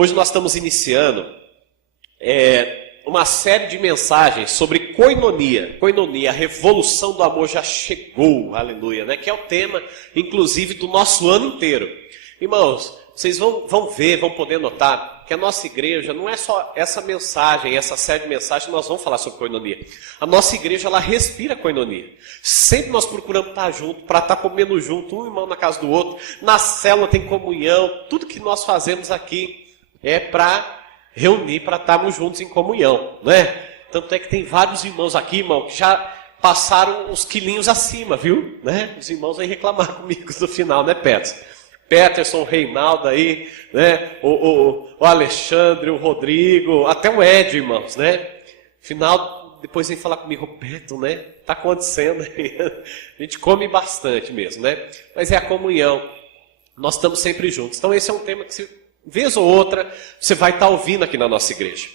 Hoje nós estamos iniciando uma série de mensagens sobre koinonia. Koinonia, a revolução do amor já chegou, aleluia, né? Que é o tema, inclusive, do nosso ano inteiro. Irmãos, vocês vão ver, vão poder notar que a nossa igreja não é só essa mensagem, essa série de mensagens, nós vamos falar sobre koinonia. A nossa igreja, ela respira koinonia. Sempre nós procuramos estar junto, para estar comendo junto, um irmão na casa do outro. Na célula tem comunhão, tudo que nós fazemos aqui é para reunir, para estarmos juntos em comunhão, né? Tanto é que tem vários irmãos aqui, irmão, que já passaram uns quilinhos acima, viu? Né? Os irmãos vêm reclamar comigo no final, né, Peterson, o Reinaldo aí, né? O Alexandre, o Rodrigo, até o Ed, irmãos, né? Final, depois vem falar comigo, Roberto, né? Tá acontecendo aí. A gente come bastante mesmo, né? Mas é a comunhão. Nós estamos sempre juntos. Então esse é um tema que, vez ou outra, você vai estar ouvindo aqui na nossa igreja.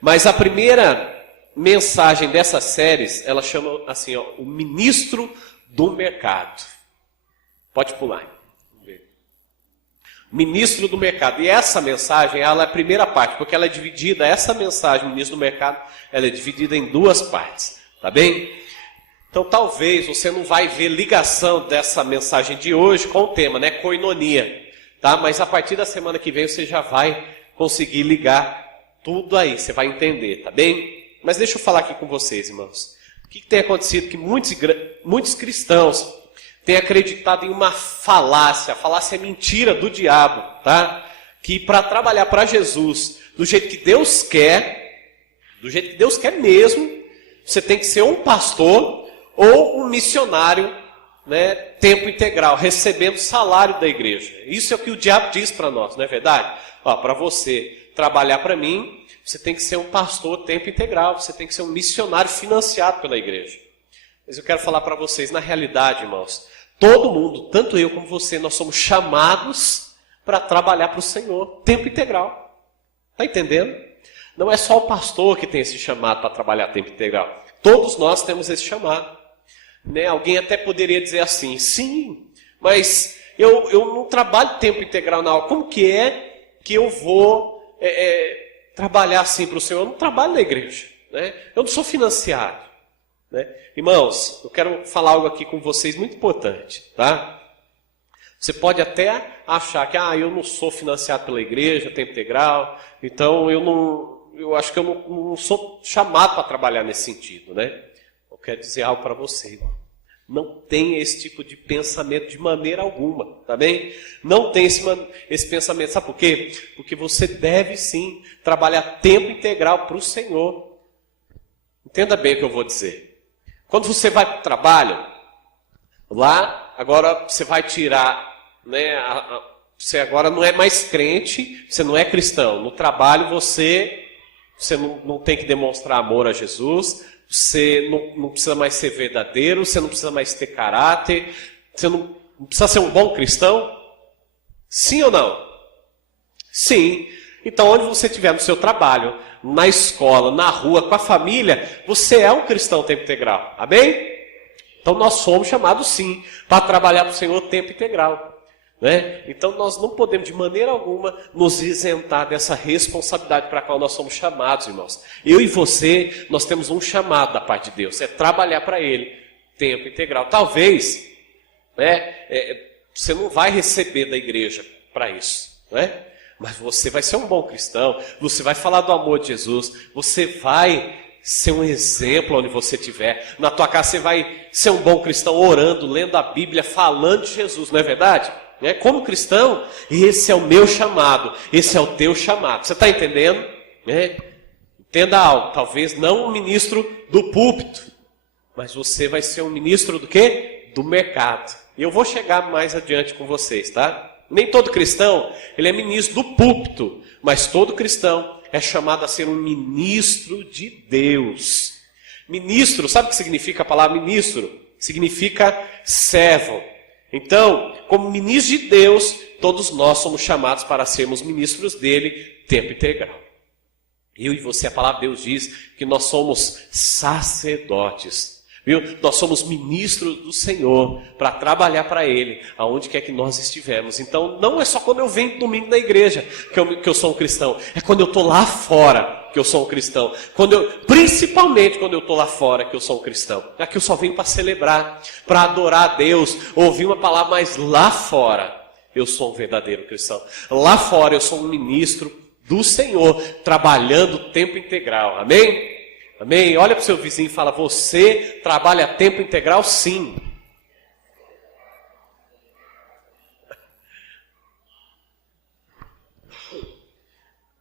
Mas a primeira mensagem dessas séries, ela chama assim, ó, o ministro do mercado. Pode pular. Ministro do mercado. E essa mensagem, ela é a primeira parte, porque ela é dividida, essa mensagem, ministro do mercado, ela é dividida em duas partes, tá bem? Então talvez você não vai ver ligação dessa mensagem de hoje com o tema, né, koinonia, tá? Mas a partir da semana que vem você já vai conseguir ligar tudo aí, você vai entender, tá bem? Mas deixa eu falar aqui com vocês, irmãos. O que tem acontecido? Que muitos cristãos tem acreditado em uma falácia. A falácia é mentira do diabo, tá? Que para trabalhar para Jesus, do jeito que Deus quer mesmo, você tem que ser um pastor ou um missionário, né, tempo integral, recebendo salário da igreja. Isso é o que o diabo diz para nós, não é verdade? Para você trabalhar para mim, você tem que ser um pastor tempo integral, você tem que ser um missionário financiado pela igreja. Mas eu quero falar para vocês, na realidade, irmãos, todo mundo, tanto eu como você, nós somos chamados para trabalhar para o Senhor, tempo integral. Está entendendo? Não é só o pastor que tem esse chamado para trabalhar tempo integral. Todos nós temos esse chamado. Né? Alguém até poderia dizer assim, sim, mas eu não trabalho tempo integral na aula. Como que é que eu vou trabalhar assim para o Senhor? Eu não trabalho na igreja. Né? Eu não sou financiado. Né? Irmãos, eu quero falar algo aqui com vocês muito importante, tá? Você pode até achar que eu não sou financiado pela igreja, tempo integral, então eu acho que eu não sou chamado para trabalhar nesse sentido, né? Eu quero dizer algo para você, irmão. Não tem esse tipo de pensamento de maneira alguma, tá bem? Não tem esse pensamento, sabe por quê? Porque você deve sim trabalhar tempo integral para o Senhor. Entenda bem o que eu vou dizer. Quando você vai para o trabalho, lá, agora você vai tirar, né, você agora não é mais crente, você não é cristão. No trabalho você não tem que demonstrar amor a Jesus, você não precisa mais ser verdadeiro, você não precisa mais ter caráter, você não precisa ser um bom cristão? Sim ou não? Sim. Então, onde você estiver no seu trabalho, na escola, na rua, com a família, você é um cristão tempo integral. Amém? Então, nós somos chamados, sim, para trabalhar para o Senhor tempo integral. Né? Então, nós não podemos, de maneira alguma, nos isentar dessa responsabilidade para a qual nós somos chamados, irmãos. Eu e você, nós temos um chamado da parte de Deus, é trabalhar para Ele tempo integral. Talvez, você não vai receber da igreja para isso, né? Mas você vai ser um bom cristão, você vai falar do amor de Jesus, você vai ser um exemplo onde você estiver. Na tua casa você vai ser um bom cristão orando, lendo a Bíblia, falando de Jesus, não é verdade? Como cristão, esse é o meu chamado, esse é o teu chamado. Você está entendendo? Entenda algo, talvez não um ministro do púlpito, mas você vai ser um ministro do quê? Do mercado. E eu vou chegar mais adiante com vocês, tá? Nem todo cristão, ele é ministro do púlpito, mas todo cristão é chamado a ser um ministro de Deus. Ministro, sabe o que significa a palavra ministro? Significa servo. Então, como ministro de Deus, todos nós somos chamados para sermos ministros dele, tempo integral. Eu e você, a palavra de Deus diz que nós somos sacerdotes. Viu? Nós somos ministros do Senhor para trabalhar para Ele, aonde quer que nós estivermos. Então, não é só quando eu venho domingo na igreja que eu sou um cristão. É quando eu estou lá fora que eu sou um cristão. Principalmente quando eu estou lá fora que eu sou um cristão. Aqui eu só venho para celebrar, para adorar a Deus, ouvir uma palavra, mas lá fora eu sou um verdadeiro cristão. Lá fora eu sou um ministro do Senhor, trabalhando tempo integral. Amém? Amém? Olha para o seu vizinho e fala: você trabalha a tempo integral? Sim.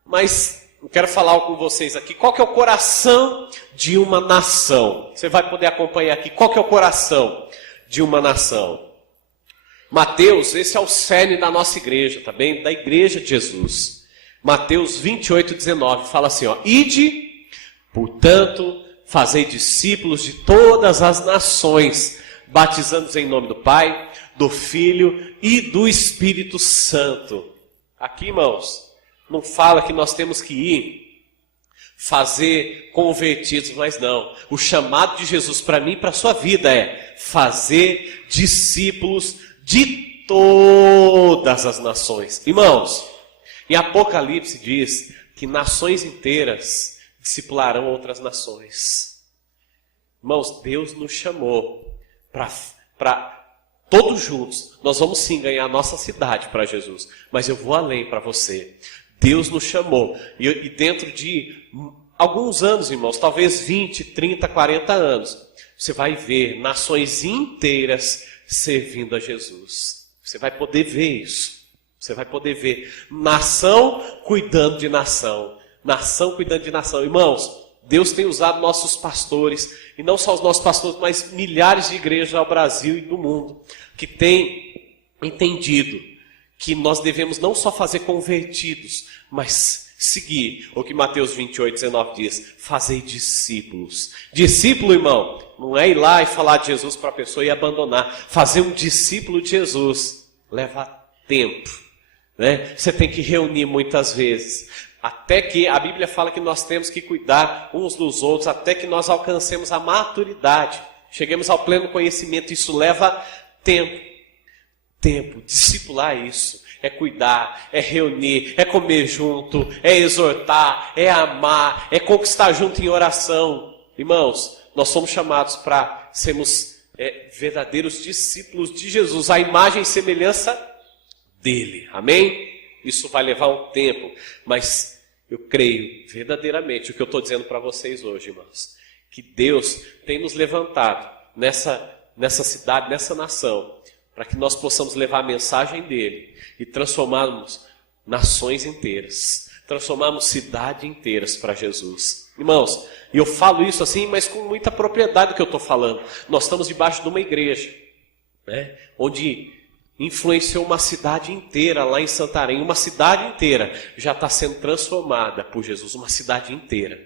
Mas eu quero falar com vocês aqui. Qual que é o coração de uma nação? Você vai poder acompanhar aqui. Qual que é o coração de uma nação? Mateus, esse é o cerne da nossa igreja, tá bem? Da igreja de Jesus. Mateus 28:19 fala assim, ó: ide, portanto, fazei discípulos de todas as nações, batizando-os em nome do Pai, do Filho e do Espírito Santo. Aqui, irmãos, não fala que nós temos que ir fazer convertidos, mas não. O chamado de Jesus para mim e para a sua vida é fazer discípulos de todas as nações. Irmãos, em Apocalipse diz que nações inteiras discipularão outras nações. Irmãos, Deus nos chamou para todos juntos. Nós vamos sim ganhar a nossa cidade para Jesus, mas eu vou além para você. Deus nos chamou, e dentro de alguns anos, irmãos, talvez 20, 30, 40 anos, você vai ver nações inteiras servindo a Jesus. Você vai poder ver isso. Você vai poder ver nação cuidando de nação. Nação cuidando de nação. Irmãos, Deus tem usado nossos pastores, e não só os nossos pastores, mas milhares de igrejas ao Brasil e no mundo, que têm entendido que nós devemos não só fazer convertidos, mas seguir o que Mateus 28:19 diz: fazei discípulos. Discípulo, irmão, não é ir lá e falar de Jesus para a pessoa e abandonar. Fazer um discípulo de Jesus leva tempo, né? Você tem que reunir muitas vezes, até que a Bíblia fala que nós temos que cuidar uns dos outros, até que nós alcancemos a maturidade, cheguemos ao pleno conhecimento. Isso leva tempo. Discipular é isso, é cuidar, é reunir, é comer junto, é exortar, é amar, é conquistar junto em oração. Irmãos, nós somos chamados para sermos verdadeiros discípulos de Jesus, a imagem e semelhança dele, amém? Isso vai levar um tempo, mas eu creio verdadeiramente o que eu estou dizendo para vocês hoje, irmãos, que Deus tem nos levantado nessa cidade, nessa nação, para que nós possamos levar a mensagem dele e transformarmos nações inteiras, transformarmos cidades inteiras para Jesus. Irmãos, e eu falo isso assim, mas com muita propriedade do que eu estou falando. Nós estamos debaixo de uma igreja, né, onde influenciou uma cidade inteira lá em Santarém. Uma cidade inteira já está sendo transformada por Jesus, uma cidade inteira,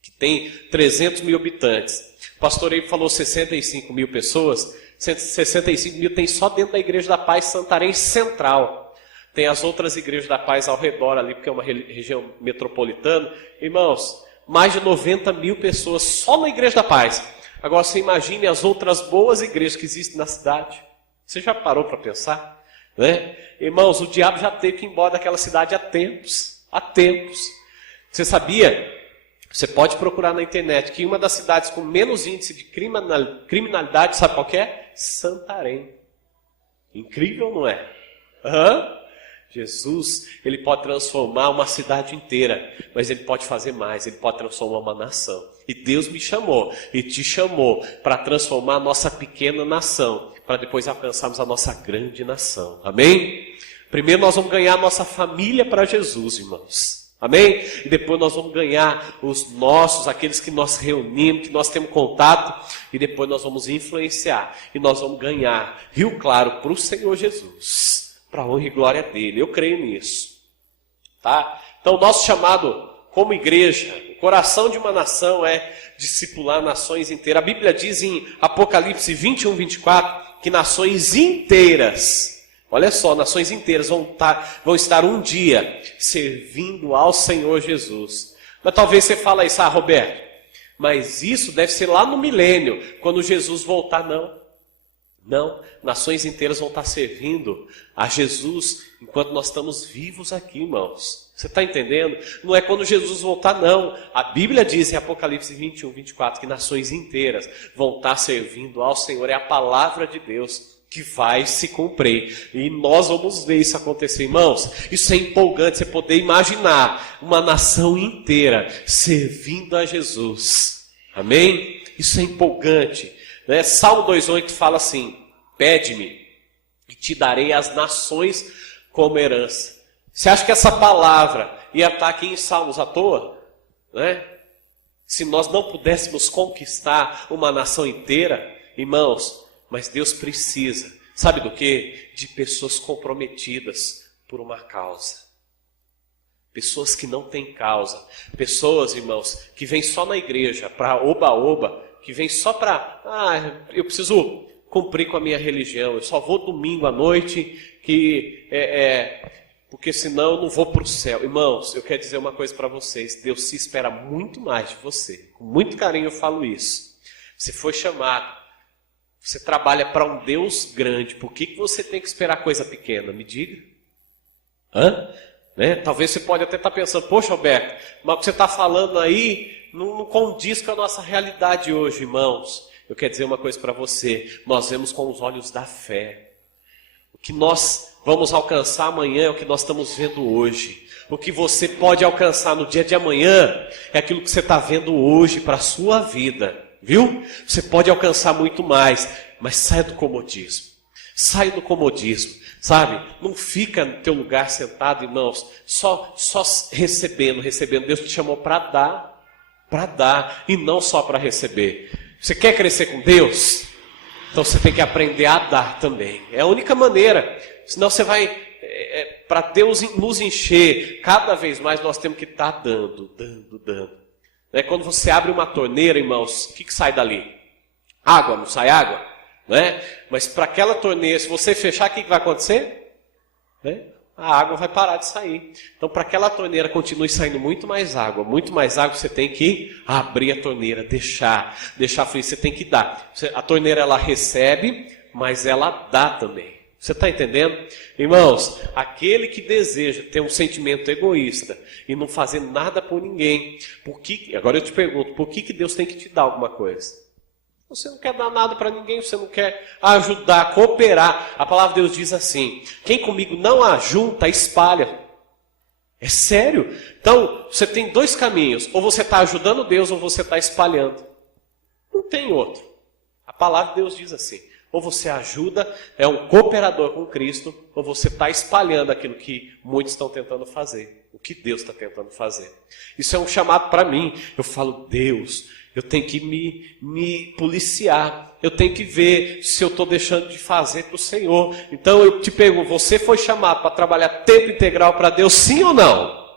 que tem 300 mil habitantes. O pastor aí falou 65 mil pessoas. 65 mil tem só dentro da Igreja da Paz Santarém Central. Tem as outras igrejas da Paz ao redor ali, porque é uma região metropolitana. Irmãos, mais de 90 mil pessoas só na Igreja da Paz. Agora você imagine as outras boas igrejas que existem na cidade. Você já parou para pensar? Né? Irmãos, o diabo já teve que ir embora daquela cidade há tempos. Há tempos. Você sabia? Você pode procurar na internet que uma das cidades com menos índice de criminalidade, sabe qual que é? Santarém. Incrível, não é? Jesus, ele pode transformar uma cidade inteira, mas ele pode fazer mais, ele pode transformar uma nação. E Deus me chamou e te chamou para transformar a nossa pequena nação, para depois alcançarmos a nossa grande nação. Amém? Primeiro nós vamos ganhar a nossa família para Jesus, irmãos. Amém? E depois nós vamos ganhar os nossos, aqueles que nós reunimos, que nós temos contato, e depois nós vamos influenciar, e nós vamos ganhar Rio Claro para o Senhor Jesus, para a honra e glória dele. Eu creio nisso. Tá? Então, o nosso chamado como igreja, o coração de uma nação é discipular nações inteiras. A Bíblia diz em Apocalipse 21:24 que nações inteiras, olha só, nações inteiras vão estar um dia servindo ao Senhor Jesus. Mas talvez você fale isso: Roberto, Mas isso deve ser lá no milênio, quando Jesus voltar, não. Não, nações inteiras vão estar servindo a Jesus enquanto nós estamos vivos aqui, irmãos. Você está entendendo? Não é quando Jesus voltar, não. A Bíblia diz em Apocalipse 21, 24, que nações inteiras vão estar servindo ao Senhor. É a palavra de Deus que vai se cumprir. E nós vamos ver isso acontecer, irmãos. Isso é empolgante, você poder imaginar uma nação inteira servindo a Jesus. Amém? Isso é empolgante. Salmo 2,8 fala assim: pede-me e te darei as nações como herança. Você acha que essa palavra ia estar aqui em Salmos à toa? Né? Se nós não pudéssemos conquistar uma nação inteira, irmãos, mas Deus precisa, sabe do quê? De pessoas comprometidas por uma causa. Pessoas que não têm causa. Pessoas, irmãos, que vêm só na igreja para oba-oba, que vem só para, eu preciso cumprir com a minha religião, eu só vou domingo à noite, porque senão eu não vou para o céu. Irmãos, eu quero dizer uma coisa para vocês, Deus se espera muito mais de você, com muito carinho eu falo isso. Você foi chamado, você trabalha para um Deus grande, por que você tem que esperar coisa pequena? Me diga. Talvez você pode até estar pensando, poxa Alberto, mas o que você está falando aí não condiz com a nossa realidade hoje, irmãos. Eu quero dizer uma coisa para você, nós vemos com os olhos da fé. O que nós vamos alcançar amanhã é o que nós estamos vendo hoje. O que você pode alcançar no dia de amanhã é aquilo que você está vendo hoje para a sua vida, viu? Você pode alcançar muito mais, mas saia do comodismo. Saia do comodismo, sabe? Não fica no teu lugar sentado, irmãos, só recebendo. Deus te chamou para dar e não só para receber. Você quer crescer com Deus? Então você tem que aprender a dar também. É a única maneira. Senão você vai, para Deus nos encher, cada vez mais nós temos que estar dando. Quando você abre uma torneira, irmãos, o que sai dali? Água, não sai água? Mas para aquela torneira, se você fechar, o que vai acontecer? A água vai parar de sair. Então, para aquela torneira continue saindo muito mais água, você tem que abrir a torneira, deixar fluir, você tem que dar. A torneira, ela recebe, mas ela dá também. Você está entendendo? Irmãos, aquele que deseja ter um sentimento egoísta e não fazer nada por ninguém, agora eu te pergunto, por que Deus tem que te dar alguma coisa? Você não quer dar nada para ninguém, você não quer ajudar, cooperar. A palavra de Deus diz assim: quem comigo não ajunta, espalha. É sério? Então, você tem dois caminhos. Ou você está ajudando Deus, ou você está espalhando. Não tem outro. A palavra de Deus diz assim: ou você ajuda, é um cooperador com Cristo, ou você está espalhando aquilo que muitos estão tentando fazer. O que Deus está tentando fazer. Isso é um chamado para mim. Eu falo, Deus, eu tenho que me policiar. Eu tenho que ver se eu estou deixando de fazer para o Senhor. Então eu te pergunto, você foi chamado para trabalhar tempo integral para Deus, sim ou não?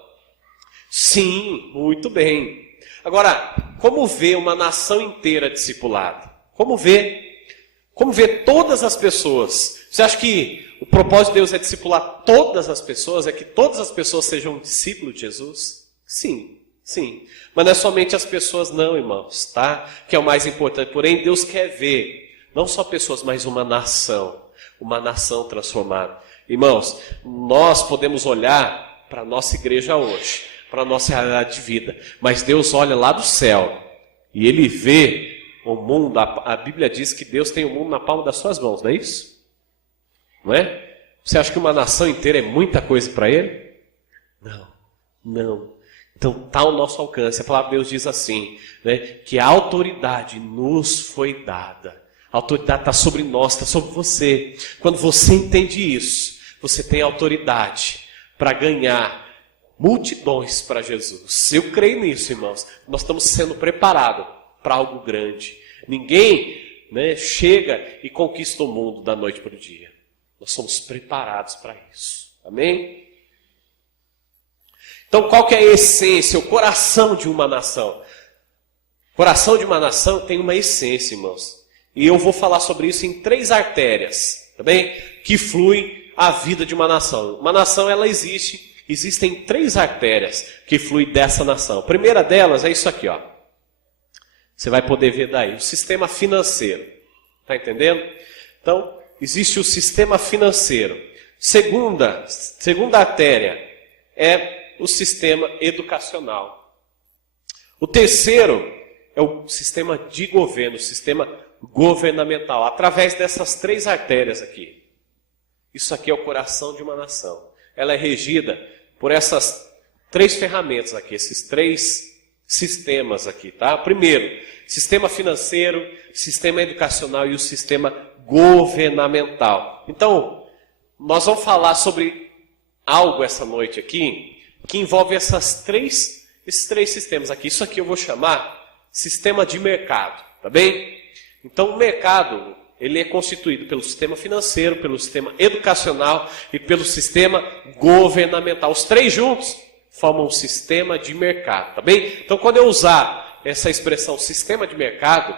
Sim, muito bem. Agora, como ver uma nação inteira discipulada? Como ver todas as pessoas? Você acha que o propósito de Deus é discipular todas as pessoas? É que todas as pessoas sejam discípulos de Jesus? Sim. Mas não é somente as pessoas não, irmãos, tá? Que é o mais importante. Porém, Deus quer ver, não só pessoas, mas uma nação transformada. Irmãos, nós podemos olhar para a nossa igreja hoje, para a nossa realidade de vida, mas Deus olha lá do céu e Ele vê o mundo. A Bíblia diz que Deus tem o mundo na palma das suas mãos, não é isso? Não é? Você acha que uma nação inteira é muita coisa para Ele? Não. Então está ao nosso alcance. A palavra de Deus diz assim, que a autoridade nos foi dada. A autoridade está sobre nós, está sobre você. Quando você entende isso, você tem autoridade para ganhar multidões para Jesus. Eu creio nisso, irmãos. Nós estamos sendo preparados para algo grande. Ninguém chega e conquista o mundo da noite para o dia. Nós somos preparados para isso. Amém? Então, qual que é a essência, o coração de uma nação? O coração de uma nação tem uma essência, irmãos. E eu vou falar sobre isso em 3 artérias, tá bem? Que fluem a vida de uma nação. Uma nação, ela existem 3 artérias que fluem dessa nação. A primeira delas é isso aqui, ó. Você vai poder ver daí. O sistema financeiro. Está entendendo? Então, existe o sistema financeiro. Segunda artéria é o sistema educacional. O terceiro é o sistema de governo, o sistema governamental, através dessas 3 artérias aqui. Isso aqui é o coração de uma nação. Ela é regida por essas 3 ferramentas aqui, esses 3 sistemas aqui, tá? Primeiro, sistema financeiro, sistema educacional e o sistema governamental. Então, nós vamos falar sobre algo essa noite aqui que envolve esses três sistemas aqui. Isso aqui eu vou chamar sistema de mercado, tá bem? Então, o mercado, ele é constituído pelo sistema financeiro, pelo sistema educacional e pelo sistema governamental. Os 3 juntos formam um sistema de mercado, tá bem? Então, quando eu usar essa expressão sistema de mercado,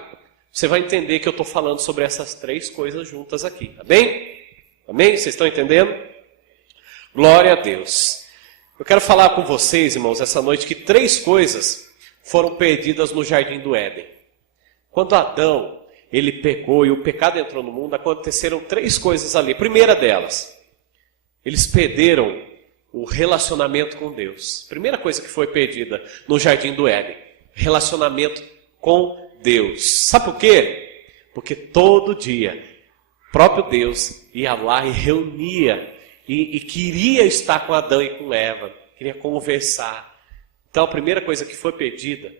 você vai entender que eu estou falando sobre essas 3 coisas juntas aqui, tá bem? Amém? Vocês estão entendendo? Glória a Deus. Eu quero falar com vocês, irmãos, essa noite que 3 coisas foram perdidas no Jardim do Éden. Quando Adão, ele pecou e o pecado entrou no mundo, aconteceram 3 coisas ali. Primeira delas, eles perderam o relacionamento com Deus. Primeira coisa que foi perdida no Jardim do Éden, relacionamento com Deus. Sabe por quê? Porque todo dia, o próprio Deus ia lá e reunia, e queria estar com Adão e com Eva, queria conversar. Então a primeira coisa que foi perdida,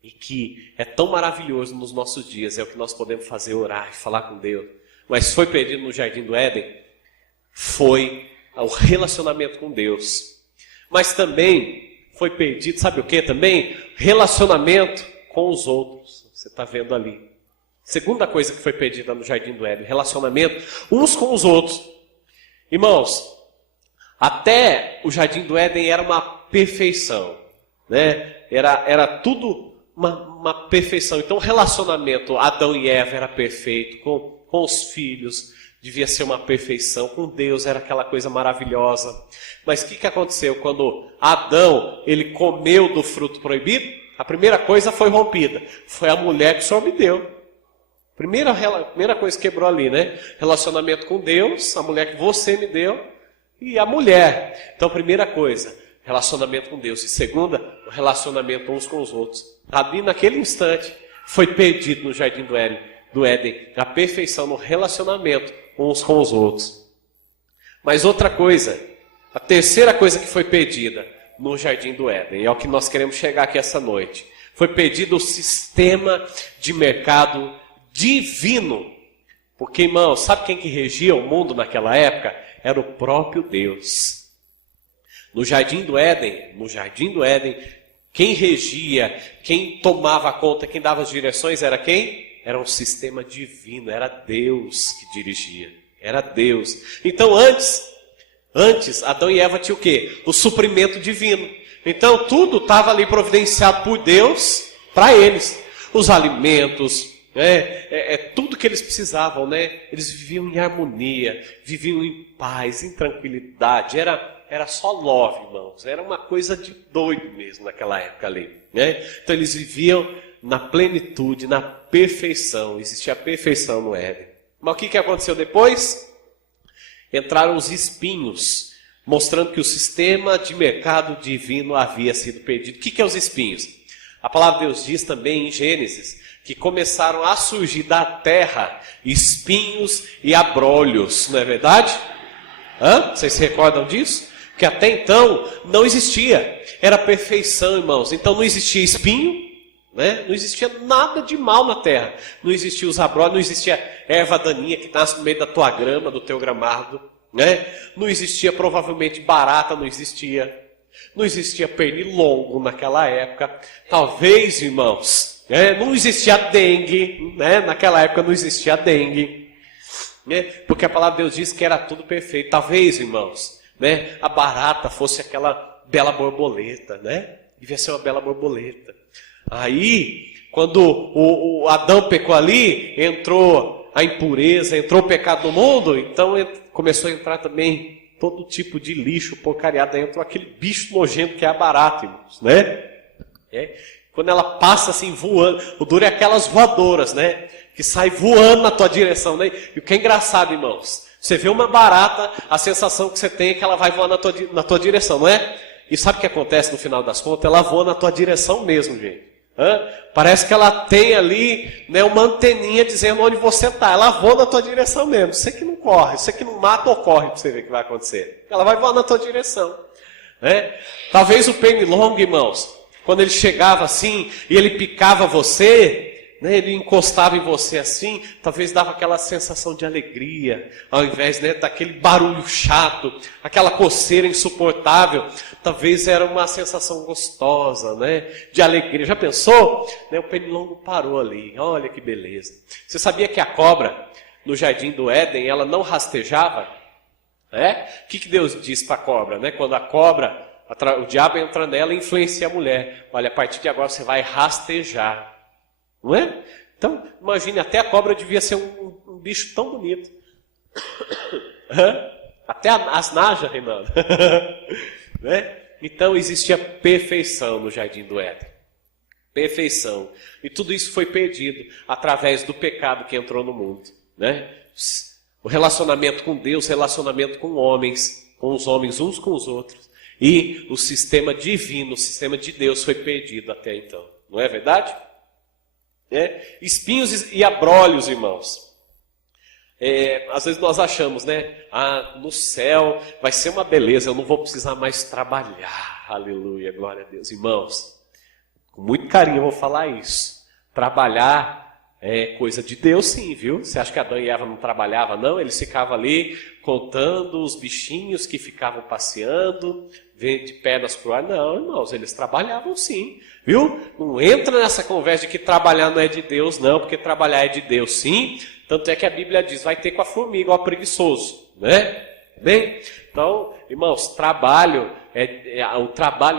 e que é tão maravilhoso nos nossos dias, é o que nós podemos fazer, orar e falar com Deus, mas foi perdido no Jardim do Éden, foi o relacionamento com Deus. Mas também foi perdido, sabe o que também? Relacionamento com os outros. Você está vendo ali. Segunda coisa que foi perdida no Jardim do Éden, relacionamento uns com os outros. Irmãos, até o Jardim do Éden era uma perfeição, né? Era tudo uma perfeição. Então o relacionamento Adão e Eva era perfeito, com os filhos devia ser uma perfeição, com Deus era aquela coisa maravilhosa. Mas o que aconteceu quando Adão ele comeu do fruto proibido? A primeira coisa foi rompida, foi a mulher que o Senhor me deu. Primeira coisa que quebrou ali, né? Relacionamento com Deus, a mulher que você me deu e a mulher. Então, primeira coisa, relacionamento com Deus. E segunda, o relacionamento uns com os outros. Ali naquele instante, foi perdido no Jardim do Éden a perfeição no relacionamento uns com os outros. Mas outra coisa, a terceira coisa que foi perdida no Jardim do Éden, é o que nós queremos chegar aqui essa noite. Foi perdido o sistema de mercado divino. Porque, irmão, sabe quem que regia o mundo naquela época? Era o próprio Deus. No Jardim do Éden, quem regia, quem tomava conta, quem dava as direções era quem? Era um sistema divino, era Deus que dirigia. Era Deus. Então antes, Adão e Eva tinham o quê? O suprimento divino. Então tudo estava ali providenciado por Deus para eles. Os alimentos, tudo que eles precisavam, né? Eles viviam em harmonia, viviam em paz, em tranquilidade. Era só love, irmãos. Era uma coisa de doido mesmo naquela época ali, né? Então eles viviam na plenitude, na perfeição. Existia a perfeição no Éden. Mas o que aconteceu depois? Entraram os espinhos, mostrando que o sistema de mercado divino havia sido perdido. O que é os espinhos? A palavra de Deus diz também em Gênesis que começaram a surgir da terra espinhos e abrolhos, não é verdade? Vocês se recordam disso? Que até então não existia, era perfeição, irmãos. Então não existia espinho, né? Não existia nada de mal na terra. Não existia os abrolhos, não existia erva daninha que nasce no meio da tua grama, do teu gramado, né? Não existia provavelmente barata, não existia pernilongo naquela época. Talvez, irmãos, não existia dengue, né? Naquela época não existia dengue, né? Porque a palavra de Deus diz que era tudo perfeito. Talvez, irmãos, né? A barata fosse aquela bela borboleta, né? Devia ser uma bela borboleta. Aí, quando o Adão pecou ali, entrou a impureza, entrou o pecado no mundo, então começou a entrar também todo tipo de lixo, porcariada, entrou aquele bicho nojento que é a barata, irmãos, né? Quando ela passa assim voando, o duro é aquelas voadoras, né? Que sai voando na tua direção, né? E o que é engraçado, irmãos, você vê uma barata, a sensação que você tem é que ela vai voar na tua direção, não é? E sabe o que acontece no final das contas? Ela voa na tua direção mesmo, gente. Parece que ela tem ali, né, uma anteninha dizendo onde você está. Ela voa na tua direção mesmo. Você que não corre, você que não mata ou corre para você ver o que vai acontecer. Ela vai voar na tua direção. Né? Talvez o pernilongo, irmãos, quando ele chegava assim e ele picava você, né, ele encostava em você assim, talvez dava aquela sensação de alegria, ao invés, né, daquele barulho chato, aquela coceira insuportável, talvez era uma sensação gostosa, né, de alegria. Já pensou? Né, o pernilongo parou ali, olha que beleza. Você sabia que a cobra, no jardim do Éden, ela não rastejava? O que Deus diz para a cobra? Né? Quando a cobra, o diabo entra nela e influencia a mulher. Olha, a partir de agora você vai rastejar. Não é? Então, imagine, até a cobra devia ser um bicho tão bonito. Até as najas, Reinaldo. Né? Então, existia perfeição no jardim do Éden. Perfeição. E tudo isso foi perdido através do pecado que entrou no mundo. Né? O relacionamento com Deus, relacionamento com os homens uns com os outros. E o sistema divino, o sistema de Deus foi perdido até então. Não é verdade? Espinhos e abrolhos, irmãos. Às vezes nós achamos, né? No céu vai ser uma beleza, eu não vou precisar mais trabalhar. Aleluia, glória a Deus. Irmãos, com muito carinho eu vou falar isso. Trabalhar é coisa de Deus, sim, viu? Você acha que Adão e Eva não trabalhavam, não? Eles ficavam ali contando os bichinhos que ficavam passeando, de pernas pro ar. Não, irmãos, eles trabalhavam sim, viu? Não entra nessa conversa de que trabalhar não é de Deus, não, porque trabalhar é de Deus, sim. Tanto é que a Bíblia diz, vai ter com a formiga, ó, preguiçoso, né? Bem, então, irmãos, o trabalho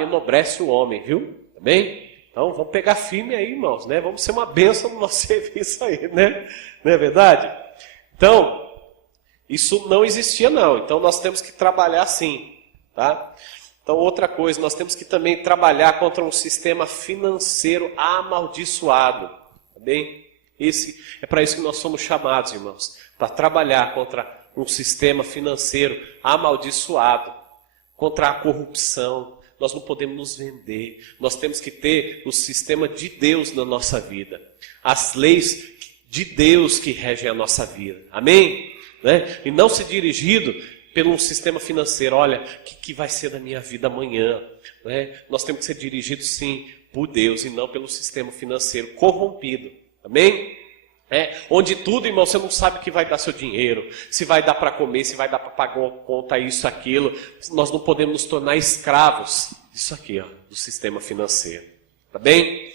enobrece o homem, viu? Tá bem? Então, vamos pegar firme aí, irmãos, né? Vamos ser uma bênção no nosso serviço aí, né? Não é verdade? Então, isso não existia não. Então, nós temos que trabalhar sim, tá? Então, outra coisa, nós temos que também trabalhar contra um sistema financeiro amaldiçoado, tá bem? É para isso que nós somos chamados, irmãos, para trabalhar contra um sistema financeiro amaldiçoado, contra a corrupção. Nós não podemos nos vender. Nós temos que ter o sistema de Deus na nossa vida. As leis de Deus que regem a nossa vida. Amém? Né? E não ser dirigido pelo um sistema financeiro. Olha, o que vai ser da minha vida amanhã? Né? Nós temos que ser dirigidos, sim, por Deus e não pelo sistema financeiro corrompido. Amém? Onde tudo, irmão, você não sabe o que vai dar seu dinheiro, se vai dar para comer, se vai dar para pagar uma conta, isso, aquilo. Nós não podemos nos tornar escravos disso aqui, ó, do sistema financeiro. Tá bem?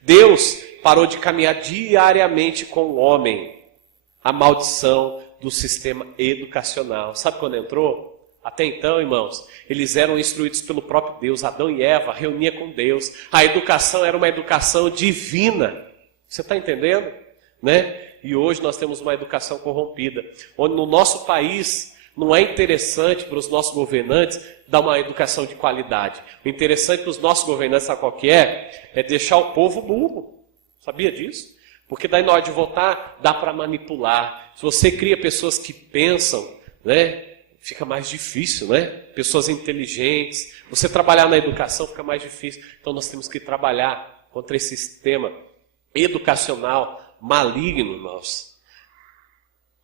Deus parou de caminhar diariamente com o homem. A maldição do sistema educacional. Sabe quando entrou? Até então, irmãos, eles eram instruídos pelo próprio Deus. Adão e Eva reuniam com Deus. A educação era uma educação divina. Você está entendendo? Né? E hoje nós temos uma educação corrompida, onde no nosso país não é interessante para os nossos governantes dar uma educação de qualidade. O interessante para os nossos governantes, sabe qual que é? É deixar o povo burro. Sabia disso? Porque daí na hora de votar, dá para manipular. Se você cria pessoas que pensam, né, fica mais difícil, né? Pessoas inteligentes. Você trabalhar na educação fica mais difícil. Então nós temos que trabalhar contra esse sistema educacional maligno, irmãos.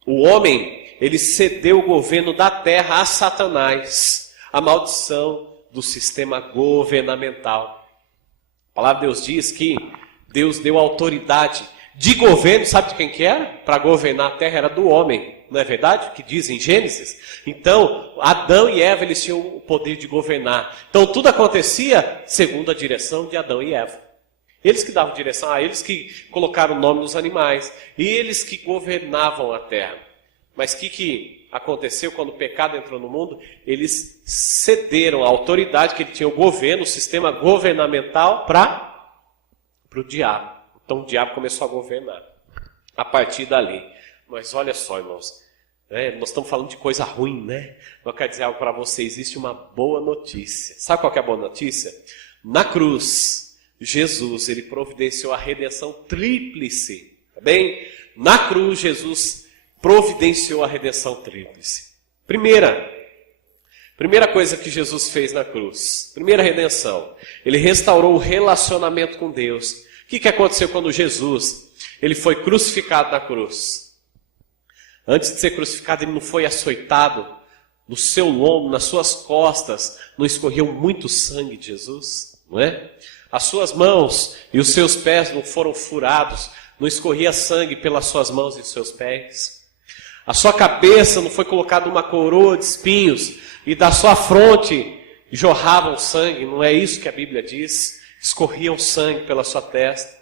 O homem, ele cedeu o governo da terra a Satanás, a maldição do sistema governamental. A palavra de Deus diz que Deus deu autoridade de governo, sabe de quem que era? Para governar a terra era do homem, não é verdade? Que diz em Gênesis. Então, Adão e Eva, eles tinham o poder de governar. Então, tudo acontecia segundo a direção de Adão e Eva. Eles que davam direção, eles que colocaram o nome nos animais, eles que governavam a terra. Mas o que aconteceu quando o pecado entrou no mundo? Eles cederam a autoridade que ele tinha, o governo, o sistema governamental, para o diabo. Então o diabo começou a governar a partir dali. Mas olha só, irmãos, nós estamos falando de coisa ruim, né? Eu quero dizer algo para você, existe uma boa notícia. Sabe qual que é a boa notícia? Na cruz, Jesus, ele providenciou a redenção tríplice. Tá bem? Na cruz, Jesus providenciou a redenção tríplice. Primeira coisa que Jesus fez na cruz, primeira redenção, ele restaurou o relacionamento com Deus. O que aconteceu quando Jesus, ele foi crucificado na cruz? Antes de ser crucificado, ele não foi açoitado? No seu lombo, nas suas costas, não escorreu muito sangue de Jesus? Não é? As suas mãos e os seus pés não foram furados, não escorria sangue pelas suas mãos e seus pés? A sua cabeça não foi colocada uma coroa de espinhos e da sua fronte jorravam sangue? Não é isso que a Bíblia diz? Escorriam sangue pela sua testa.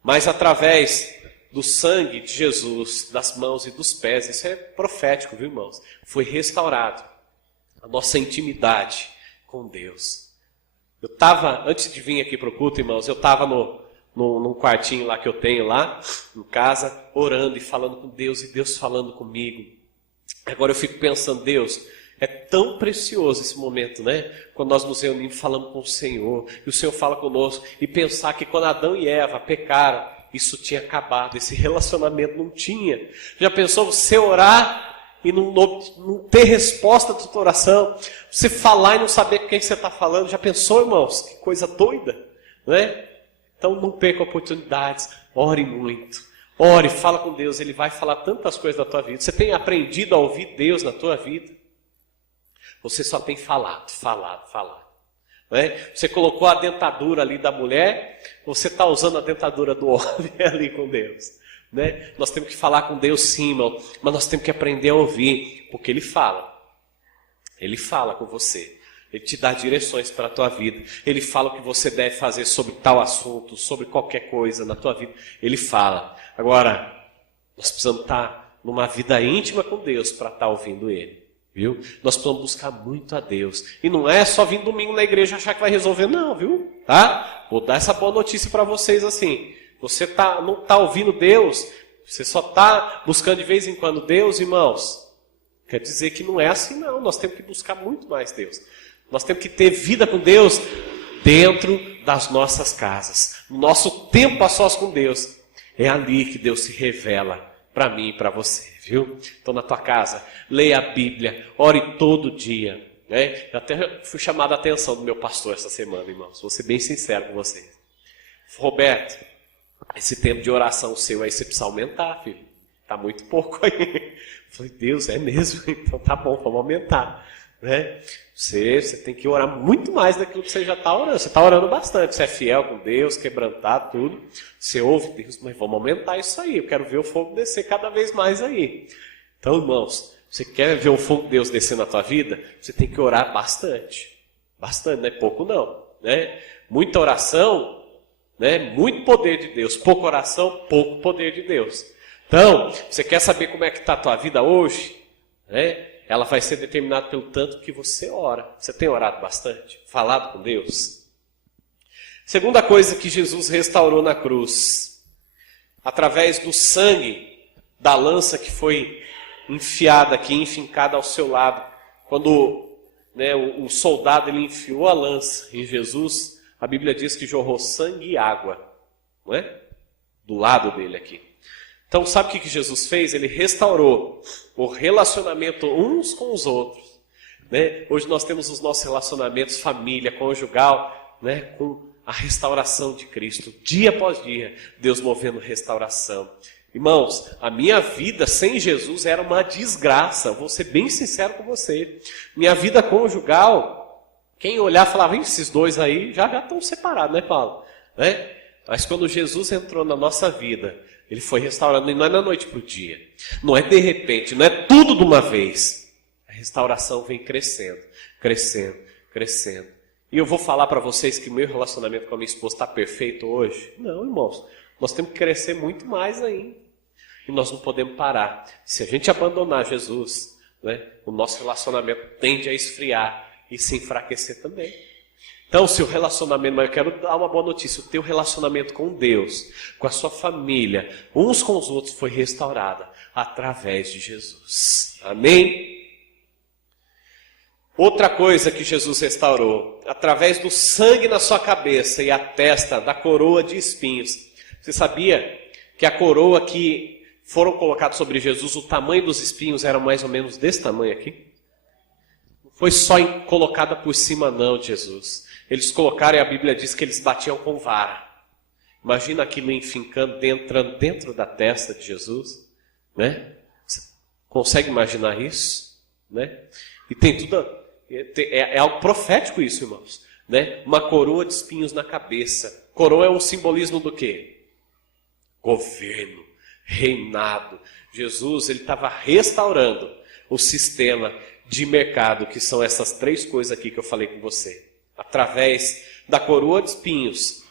Mas através do sangue de Jesus, das mãos e dos pés, isso é profético, viu, irmãos? Foi restaurado a nossa intimidade com Deus. Eu estava, antes de vir aqui para o culto, irmãos, eu estava num quartinho lá que eu tenho lá, em casa, orando e falando com Deus, e Deus falando comigo. Agora eu fico pensando, Deus, é tão precioso esse momento, né? Quando nós nos reunimos, falamos com o Senhor, e o Senhor fala conosco, e pensar que quando Adão e Eva pecaram, isso tinha acabado, esse relacionamento não tinha. Já pensou você orar e não ter resposta da tua oração? Você falar e não saber com quem você está falando? Já pensou, irmãos? Que coisa doida, né? Então não perca oportunidades, ore muito. Ore, fala com Deus, Ele vai falar tantas coisas da tua vida. Você tem aprendido a ouvir Deus na tua vida? Você só tem falado. Né? Você colocou a dentadura ali da mulher, você está usando a dentadura do homem ali com Deus. Né? Nós temos que falar com Deus sim, irmão, mas nós temos que aprender a ouvir, porque Ele fala. Ele fala com você. Ele te dá direções para a tua vida. Ele fala o que você deve fazer sobre tal assunto, sobre qualquer coisa na tua vida. Ele fala. Agora, nós precisamos estar numa vida íntima com Deus para estar ouvindo Ele. Viu? Nós precisamos buscar muito a Deus. E não é só vir domingo na igreja e achar que vai resolver, não, viu? Tá? Vou dar essa boa notícia para vocês assim. Você não está ouvindo Deus, você só está buscando de vez em quando Deus, irmãos. Quer dizer que não é assim, não. Nós temos que buscar muito mais Deus. Nós temos que ter vida com Deus dentro das nossas casas. Nosso tempo a sós com Deus. É ali que Deus se revela para mim e para você, viu? Então na tua casa, leia a Bíblia, ore todo dia. Né? Eu até fui chamado a atenção do meu pastor essa semana, irmãos. Vou ser bem sincero com vocês. Roberto, esse tempo de oração seu aí você precisa aumentar, filho. Está muito pouco aí. Eu falei, Deus, é mesmo? Então tá bom, vamos aumentar. Né? Você tem que orar muito mais daquilo que você já está orando. Você está orando bastante, você é fiel com Deus, quebrantado, tudo. Você ouve Deus, mas vamos aumentar isso aí. Eu quero ver o fogo descer cada vez mais aí. Então, irmãos, você quer ver o fogo de Deus descer na tua vida? Você tem que orar bastante. Bastante, não é pouco não. Né? Muita oração, né? Muito poder de Deus. Pouca oração, pouco poder de Deus. Então, você quer saber como é que está a tua vida hoje? Né? Ela vai ser determinada pelo tanto que você ora. Você tem orado bastante? Falado com Deus? Segunda coisa que Jesus restaurou na cruz. Através do sangue da lança que foi enfiada aqui, enfincada ao seu lado. Quando o soldado ele enfiou a lança em Jesus, a Bíblia diz que jorrou sangue e água. Não é? Do lado dele aqui. Então, sabe o que Jesus fez? Ele restaurou o relacionamento uns com os outros. Né? Hoje nós temos os nossos relacionamentos, família, conjugal, né? Com a restauração de Cristo. Dia após dia, Deus movendo restauração. Irmãos, a minha vida sem Jesus era uma desgraça. Vou ser bem sincero com você. Minha vida conjugal, quem olhar falava, esses dois aí já estão separados, né, Paulo? Né? Mas quando Jesus entrou na nossa vida, Ele foi restaurando, e não é da noite para o dia. Não é de repente, não é tudo de uma vez. A restauração vem crescendo, crescendo, crescendo. E eu vou falar para vocês que o meu relacionamento com a minha esposa está perfeito hoje? Não, irmãos. Nós temos que crescer muito mais ainda. E nós não podemos parar. Se a gente abandonar Jesus, né, o nosso relacionamento tende a esfriar e se enfraquecer também. Então, se o relacionamento, mas eu quero dar uma boa notícia, o teu relacionamento com Deus, com a sua família, uns com os outros, foi restaurada através de Jesus. Amém? Outra coisa que Jesus restaurou, através do sangue na sua cabeça e a testa da coroa de espinhos. Você sabia que a coroa que foram colocados sobre Jesus, o tamanho dos espinhos era mais ou menos desse tamanho aqui? Não foi só colocada por cima não de Jesus. Eles colocaram e a Bíblia diz que eles batiam com vara. Imagina aquilo enfincando, entrando dentro da testa de Jesus, né? Você consegue imaginar isso? Né? E tem tudo, é algo profético isso, irmãos. Né? Uma coroa de espinhos na cabeça. Coroa é um simbolismo do quê? Governo, reinado. Jesus, ele estava restaurando o sistema de mercado, que são essas três coisas aqui que eu falei com você. Através da coroa de espinhos,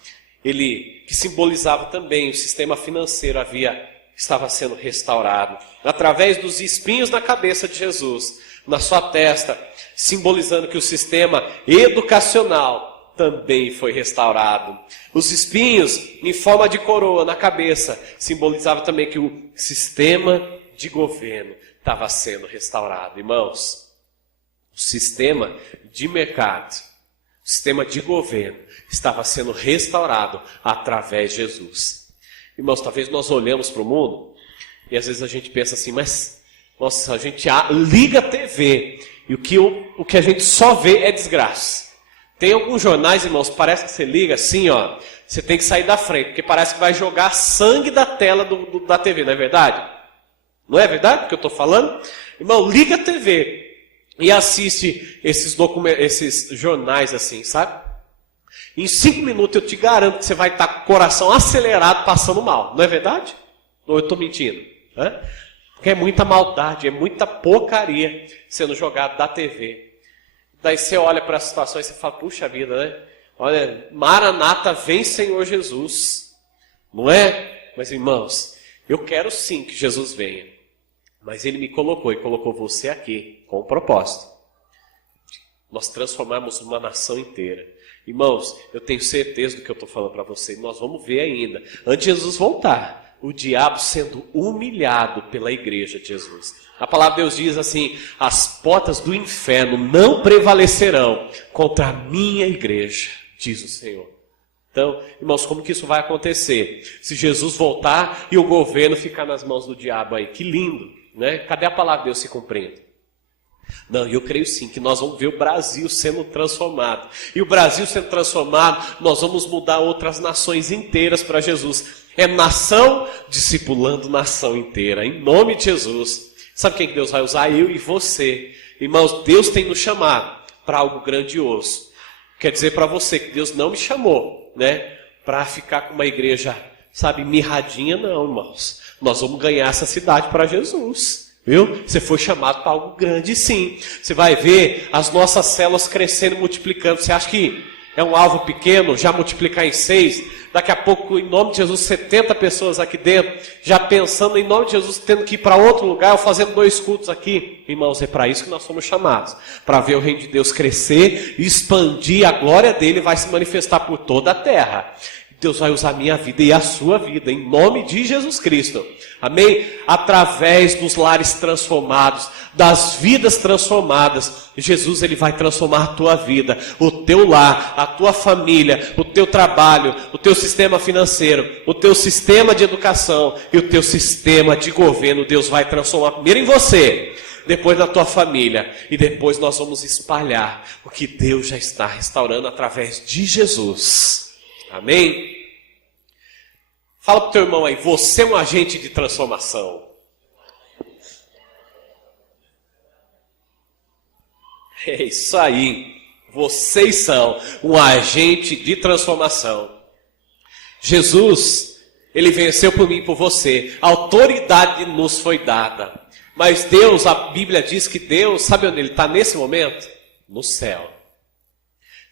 ele que simbolizava também o sistema financeiro estava sendo restaurado. Através dos espinhos na cabeça de Jesus, na sua testa, simbolizando que o sistema educacional também foi restaurado. Os espinhos em forma de coroa na cabeça simbolizava também que o sistema de governo estava sendo restaurado. Irmãos, o sistema de mercado, o sistema de governo estava sendo restaurado através de Jesus. Irmãos, talvez nós olhamos para o mundo e às vezes a gente pensa assim, mas nossa, a gente liga a TV e o que a gente só vê é desgraça. Tem alguns jornais, irmãos, parece que você liga assim, ó, você tem que sair da frente, porque parece que vai jogar sangue da tela da TV, não é verdade? Não é verdade o que eu estou falando? Irmão, liga a TV e assiste esses jornais assim, sabe? Em 5 minutos eu te garanto que você vai estar com o coração acelerado, passando mal. Não é verdade? Ou eu estou mentindo? Porque é muita maldade, é muita porcaria sendo jogado da TV. Daí você olha para a situação e você fala, puxa vida, né? Olha, Maranata, vem Senhor Jesus. Não é? Mas irmãos, eu quero sim que Jesus venha. Mas Ele me colocou e colocou você aqui com um propósito. Nós transformamos uma nação inteira. Irmãos, eu tenho certeza do que eu estou falando para você. Nós vamos ver ainda. Antes de Jesus voltar, o diabo sendo humilhado pela igreja de Jesus. A palavra de Deus diz assim, as portas do inferno não prevalecerão contra a minha igreja, diz o Senhor. Então, irmãos, como que isso vai acontecer? Se Jesus voltar e o governo ficar nas mãos do diabo aí, que lindo, né? Cadê a palavra de Deus se cumprindo? Não, eu creio sim que nós vamos ver o Brasil sendo transformado. E o Brasil sendo transformado, nós vamos mudar outras nações inteiras para Jesus. É nação discipulando nação inteira, em nome de Jesus. Sabe quem que Deus vai usar? Eu e você. Irmãos, Deus tem nos chamado para algo grandioso. Quer dizer para você que Deus não me chamou, né, para ficar com uma igreja, sabe, mirradinha, não, irmãos. Nós vamos ganhar essa cidade para Jesus. Viu? Você foi chamado para algo grande, sim. Você vai ver as nossas células crescendo e multiplicando. Você acha que é um alvo pequeno, já multiplicar em 6? Daqui a pouco, em nome de Jesus, 70 pessoas aqui dentro, já pensando em nome de Jesus, tendo que ir para outro lugar, ou fazendo 2 cultos aqui. Irmãos, é para isso que nós somos chamados. Para ver o reino de Deus crescer, expandir, a glória dele vai se manifestar por toda a terra. Deus vai usar a minha vida e a sua vida, em nome de Jesus Cristo. Amém? Através dos lares transformados, das vidas transformadas, Jesus, ele vai transformar a tua vida, o teu lar, a tua família, o teu trabalho, o teu sistema financeiro, o teu sistema de educação e o teu sistema de governo. Deus vai transformar primeiro em você, depois na tua família, e depois nós vamos espalhar o que Deus já está restaurando através de Jesus. Amém? Fala para o teu irmão aí, você é um agente de transformação. É isso aí, vocês são um agente de transformação. Jesus, ele venceu por mim e por você, a autoridade nos foi dada. Mas Deus, a Bíblia diz que Deus, sabe onde ele está nesse momento? No céu.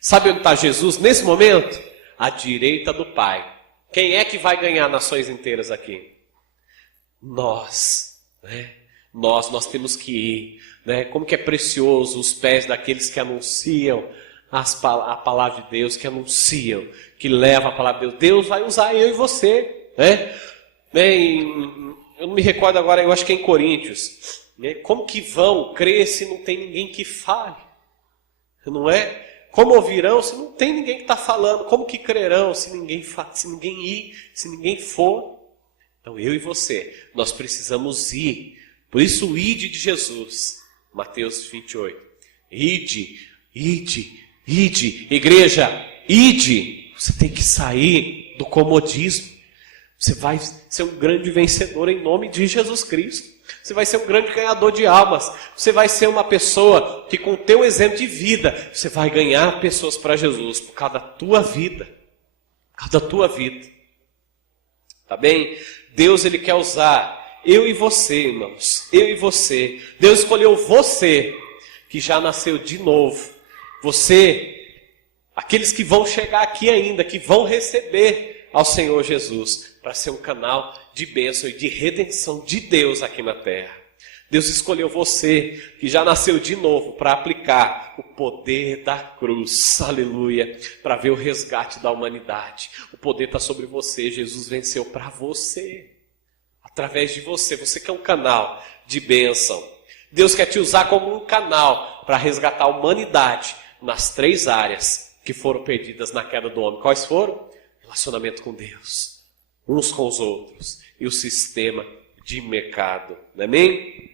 Sabe onde está Jesus nesse momento? À direita do Pai. Quem é que vai ganhar nações inteiras aqui? Nós, né? Nós temos que ir, né? Como que é precioso os pés daqueles que anunciam a palavra de Deus, que anunciam, que levam a palavra de Deus. Deus vai usar eu e você, né? Eu não me recordo agora, eu acho que é em Coríntios, né? Como que vão crer se não tem ninguém que fale? Não é? Como ouvirão se não tem ninguém que está falando? Como que crerão se ninguém ir, se ninguém for? Então eu e você, nós precisamos ir. Por isso o ide de Jesus. Mateus 28. Ide, ide, ide. Igreja, ide. Você tem que sair do comodismo. Você vai ser um grande vencedor em nome de Jesus Cristo. Você vai ser um grande ganhador de almas. Você vai ser uma pessoa que com o teu exemplo de vida, você vai ganhar pessoas para Jesus por causa da tua vida. Por causa da tua vida. Tá bem? Deus, Ele quer usar eu e você, irmãos. Eu e você. Deus escolheu você, que já nasceu de novo. Você, aqueles que vão chegar aqui ainda, que vão receber ao Senhor Jesus, para ser um canal de bênção e de redenção de Deus aqui na terra. Deus escolheu você, que já nasceu de novo, para aplicar o poder da cruz, aleluia, para ver o resgate da humanidade. O poder está sobre você, Jesus venceu para você, através de você. Você que é um canal de bênção. Deus quer te usar como um canal para resgatar a humanidade nas 3 áreas que foram perdidas na queda do homem. Quais foram? Relacionamento com Deus, uns com os outros, e o sistema de mercado. Amém?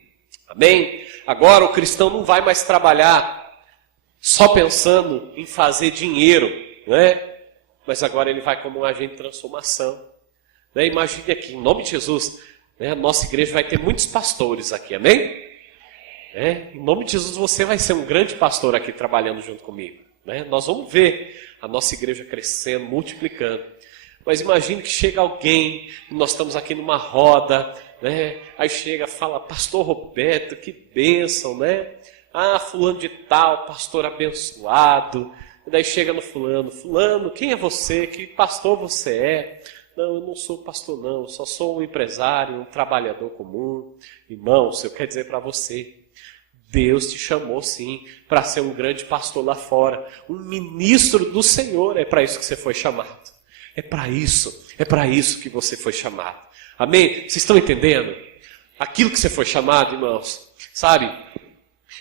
Amém? Agora o cristão não vai mais trabalhar só pensando em fazer dinheiro, né? Mas agora ele vai como um agente de transformação. Né? Imagine aqui, em nome de Jesus, né? A nossa igreja vai ter muitos pastores aqui, amém? Em nome de Jesus você vai ser um grande pastor aqui trabalhando junto comigo. Né? Nós vamos ver a nossa igreja crescendo, multiplicando. Mas imagine que chega alguém, nós estamos aqui numa roda, né? Aí chega, fala, pastor Roberto, que bênção, né? Ah, fulano de tal, pastor abençoado. E daí chega no fulano, quem é você? Que pastor você é? Não, eu não sou pastor não, eu só sou um empresário, um trabalhador comum. Irmãos, eu quero dizer para você, Deus te chamou sim, para ser um grande pastor lá fora, um ministro do Senhor, é para isso que você foi chamado. É para isso que você foi chamado. Amém? Vocês estão entendendo? Aquilo que você foi chamado, irmãos, sabe?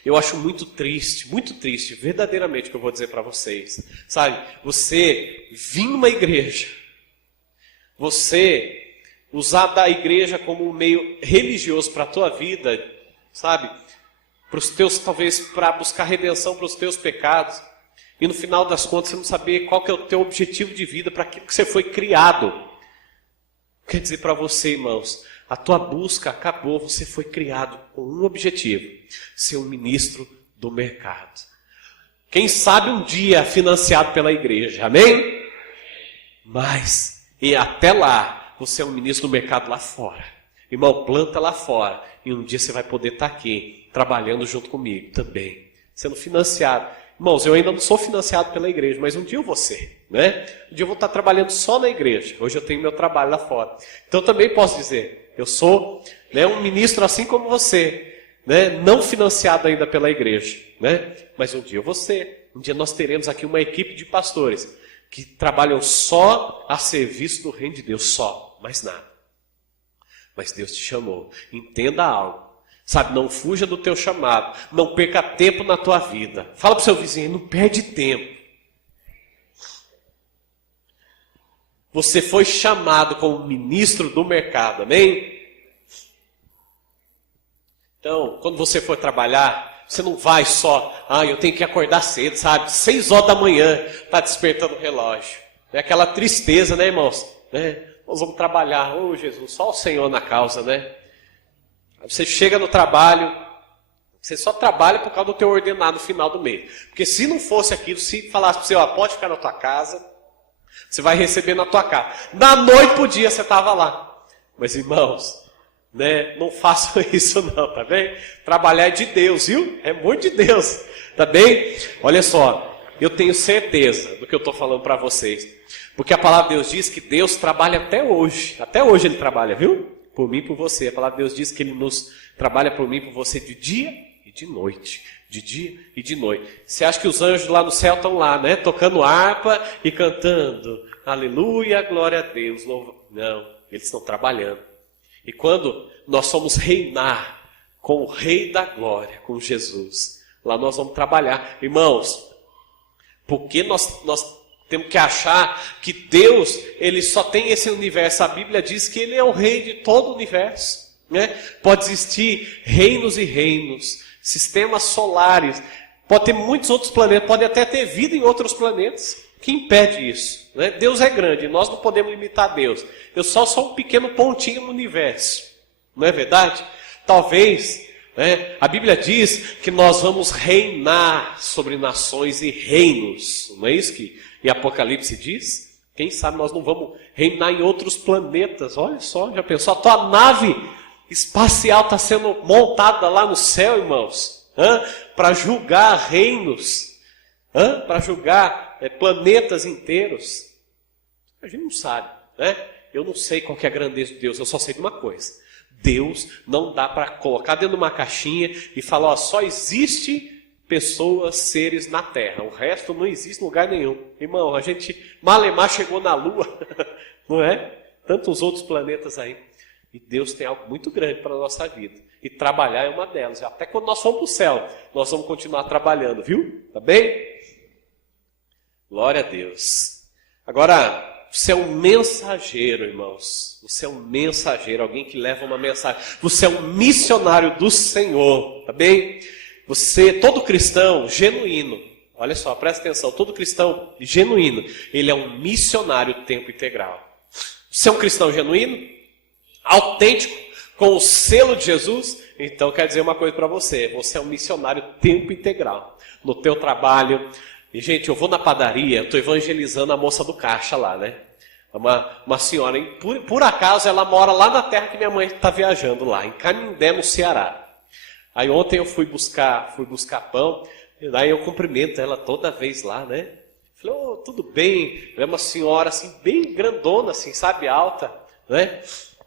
Eu acho muito triste, verdadeiramente, o que eu vou dizer para vocês. Sabe? Você vir numa igreja, você usar da igreja como um meio religioso para a tua vida, sabe? Para os teus, talvez, para buscar redenção para os teus pecados. E no final das contas você não saber qual que é o teu objetivo de vida, para aquilo que você foi criado. Quer dizer para você, irmãos, a tua busca acabou, você foi criado com um objetivo, ser um ministro do mercado. Quem sabe um dia financiado pela igreja, amém? Mas, e até lá, você é um ministro do mercado lá fora. Irmão, planta lá fora, e um dia você vai poder estar aqui, trabalhando junto comigo também, sendo financiado. Irmãos, eu ainda não sou financiado pela igreja, mas um dia eu vou ser, né? Um dia eu vou estar trabalhando só na igreja. Hoje eu tenho meu trabalho lá fora. Então eu também posso dizer, eu sou, né, um ministro assim como você, né? Não financiado ainda pela igreja, né? Mas um dia eu vou ser. Um dia nós teremos aqui uma equipe de pastores que trabalham só a serviço do reino de Deus, só, mais nada. Mas Deus te chamou. Entenda algo. Sabe, não fuja do teu chamado. Não perca tempo na tua vida. Fala para o seu vizinho, não perde tempo. Você foi chamado como ministro do mercado, amém? Então, quando você for trabalhar, você não vai só, eu tenho que acordar cedo, sabe? 6 horas da manhã, está despertando o relógio. É aquela tristeza, né, irmãos? Né? Nós vamos trabalhar, Jesus, só o Senhor na causa, né? Você chega no trabalho, você só trabalha por causa do teu ordenado no final do mês. Porque se não fosse aquilo, se falasse para você, pode ficar na tua casa, você vai receber na tua casa. Na noite pro dia você estava lá. Mas irmãos, né, não façam isso não, tá bem? Trabalhar é de Deus, viu? É muito de Deus, tá bem? Olha só, eu tenho certeza do que eu estou falando para vocês. Porque a palavra de Deus diz que Deus trabalha até hoje. Até hoje Ele trabalha, viu? Por mim e por você. A palavra de Deus diz que Ele nos trabalha por mim e por você de dia e de noite. De dia e de noite. Você acha que os anjos lá no céu estão lá, né? Tocando harpa e cantando. Aleluia, glória a Deus. Não, eles estão trabalhando. E quando nós somos reinar com o Rei da Glória, com Jesus, lá nós vamos trabalhar. Irmãos, Porque nós temos que achar que Deus, Ele só tem esse universo. A Bíblia diz que Ele é o rei de todo o universo, né? Pode existir reinos e reinos, sistemas solares, pode ter muitos outros planetas, pode até ter vida em outros planetas. O que impede isso? Né? Deus é grande, nós não podemos limitar Deus. Eu só sou um pequeno pontinho no universo, não é verdade? Talvez, né, a Bíblia diz que nós vamos reinar sobre nações e reinos, não é isso que em Apocalipse diz? Quem sabe nós não vamos reinar em outros planetas? Olha só, já pensou? A tua nave espacial está sendo montada lá no céu, irmãos, para julgar reinos, para julgar planetas inteiros. A gente não sabe, né? Eu não sei qual que é a grandeza de Deus, eu só sei de uma coisa. Deus não dá para colocar dentro de uma caixinha e falar, ó, só existe pessoas, seres na Terra. O resto não existe em lugar nenhum. Irmão, a gente malemar chegou na Lua, não é? Tantos outros planetas aí. E Deus tem algo muito grande para a nossa vida. E trabalhar é uma delas. Até quando nós formos para o céu, nós vamos continuar trabalhando, viu? Tá bem? Glória a Deus. Agora, você é um mensageiro, irmãos. Você é um mensageiro, alguém que leva uma mensagem. Você é um missionário do Senhor, tá bem? Você, todo cristão genuíno, olha só, presta atenção, todo cristão genuíno, ele é um missionário tempo integral. Você é um cristão genuíno, autêntico, com o selo de Jesus, então quer dizer uma coisa para você, você é um missionário tempo integral. No teu trabalho, e gente, eu vou na padaria, eu estou evangelizando a moça do caixa lá, né? Uma senhora, por acaso ela mora lá na terra que minha mãe está viajando lá, em Canindé, no Ceará. Aí ontem eu fui buscar pão, e daí eu cumprimento ela toda vez lá, né? Falei, oh, tudo bem? É uma senhora assim, bem grandona, assim, sabe, alta, né?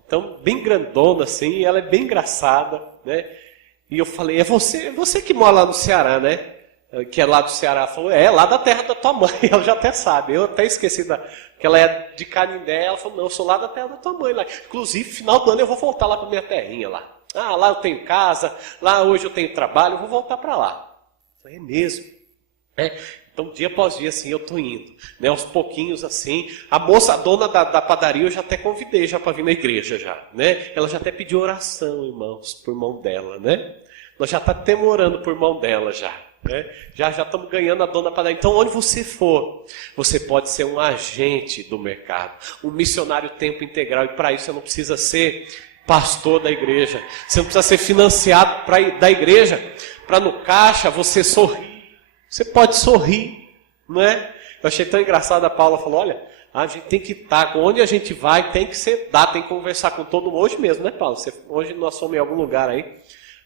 Então, bem grandona, assim, e ela é bem engraçada, né? E eu falei, é você que mora lá no Ceará, né? Que é lá do Ceará. Ela falou, lá da terra da tua mãe, ela já até sabe. Eu até esqueci que ela é de Canindé. Ela falou, não, eu sou lá da terra da tua mãe. Lá. Inclusive, final do ano eu vou voltar lá para minha terrinha lá. Ah, lá eu tenho casa, lá hoje eu tenho trabalho, eu vou voltar para lá. Eu falei, é mesmo? Então, dia após dia, assim, eu estou indo. Né, aos pouquinhos, assim. A moça, a dona da padaria, eu já até convidei já para vir na igreja já. Né? Ela já até pediu oração, irmãos, por mão dela. Né? Nós já estamos orando por mão dela já. Né? Já estamos ganhando a dona da padaria. Então, onde você for, você pode ser um agente do mercado. Um missionário tempo integral. E para isso, você não precisa ser pastor da igreja. Você não precisa ser financiado da igreja para no caixa você sorrir. Você pode sorrir, não é? Eu achei tão engraçado, a Paula falou, olha, a gente tem que estar, onde a gente vai, tem que ser dado, tem que conversar com todo mundo. Hoje mesmo, né, Paulo? Hoje nós fomos em algum lugar aí.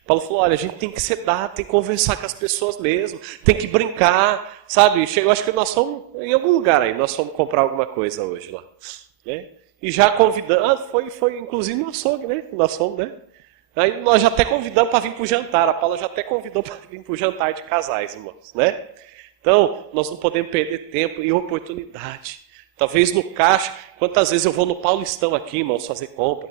Paulo falou, olha, a gente tem que ser dado, tem que conversar com as pessoas mesmo, tem que brincar, sabe? Eu acho que nós fomos em algum lugar aí, nós fomos comprar alguma coisa hoje lá. Né? E já convidando, foi inclusive no açougue, né? Nós fomos, né? Aí nós já até convidamos para vir para o jantar. A Paula já até convidou para vir para o jantar de casais, irmãos, né? Então, nós não podemos perder tempo e oportunidade. Talvez no caixa, quantas vezes eu vou no Paulistão aqui, irmãos, fazer compra.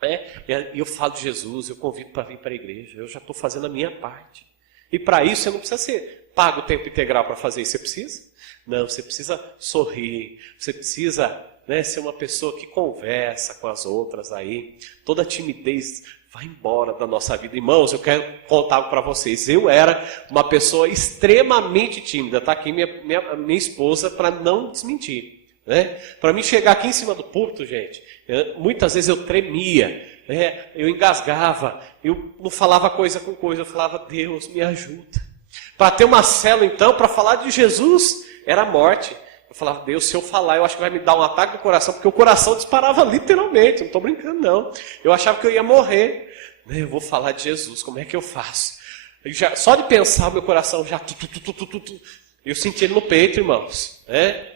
Né? E eu falo de Jesus, eu convido para vir para a igreja. Eu já estou fazendo a minha parte. E para isso, você não precisa ser pago o tempo integral para fazer isso. Você precisa? Não, você precisa sorrir. Você precisa, né, ser uma pessoa que conversa com as outras aí. Toda a timidez vai embora da nossa vida. Irmãos, eu quero contar algo para vocês. Eu era uma pessoa extremamente tímida. Está aqui minha esposa para não desmentir. Né? Para mim chegar aqui em cima do púlpito, gente, muitas vezes eu tremia, né? Eu engasgava, eu não falava coisa com coisa, eu falava, Deus, me ajuda. Para ter uma célula, então, para falar de Jesus, era morte. Eu falava, Deus, se eu falar, eu acho que vai me dar um ataque no coração, porque o coração disparava literalmente, não estou brincando não. Eu achava que eu ia morrer. Eu vou falar de Jesus, como é que eu faço? Só de pensar, meu coração já... Eu senti ele no peito, irmãos. Né?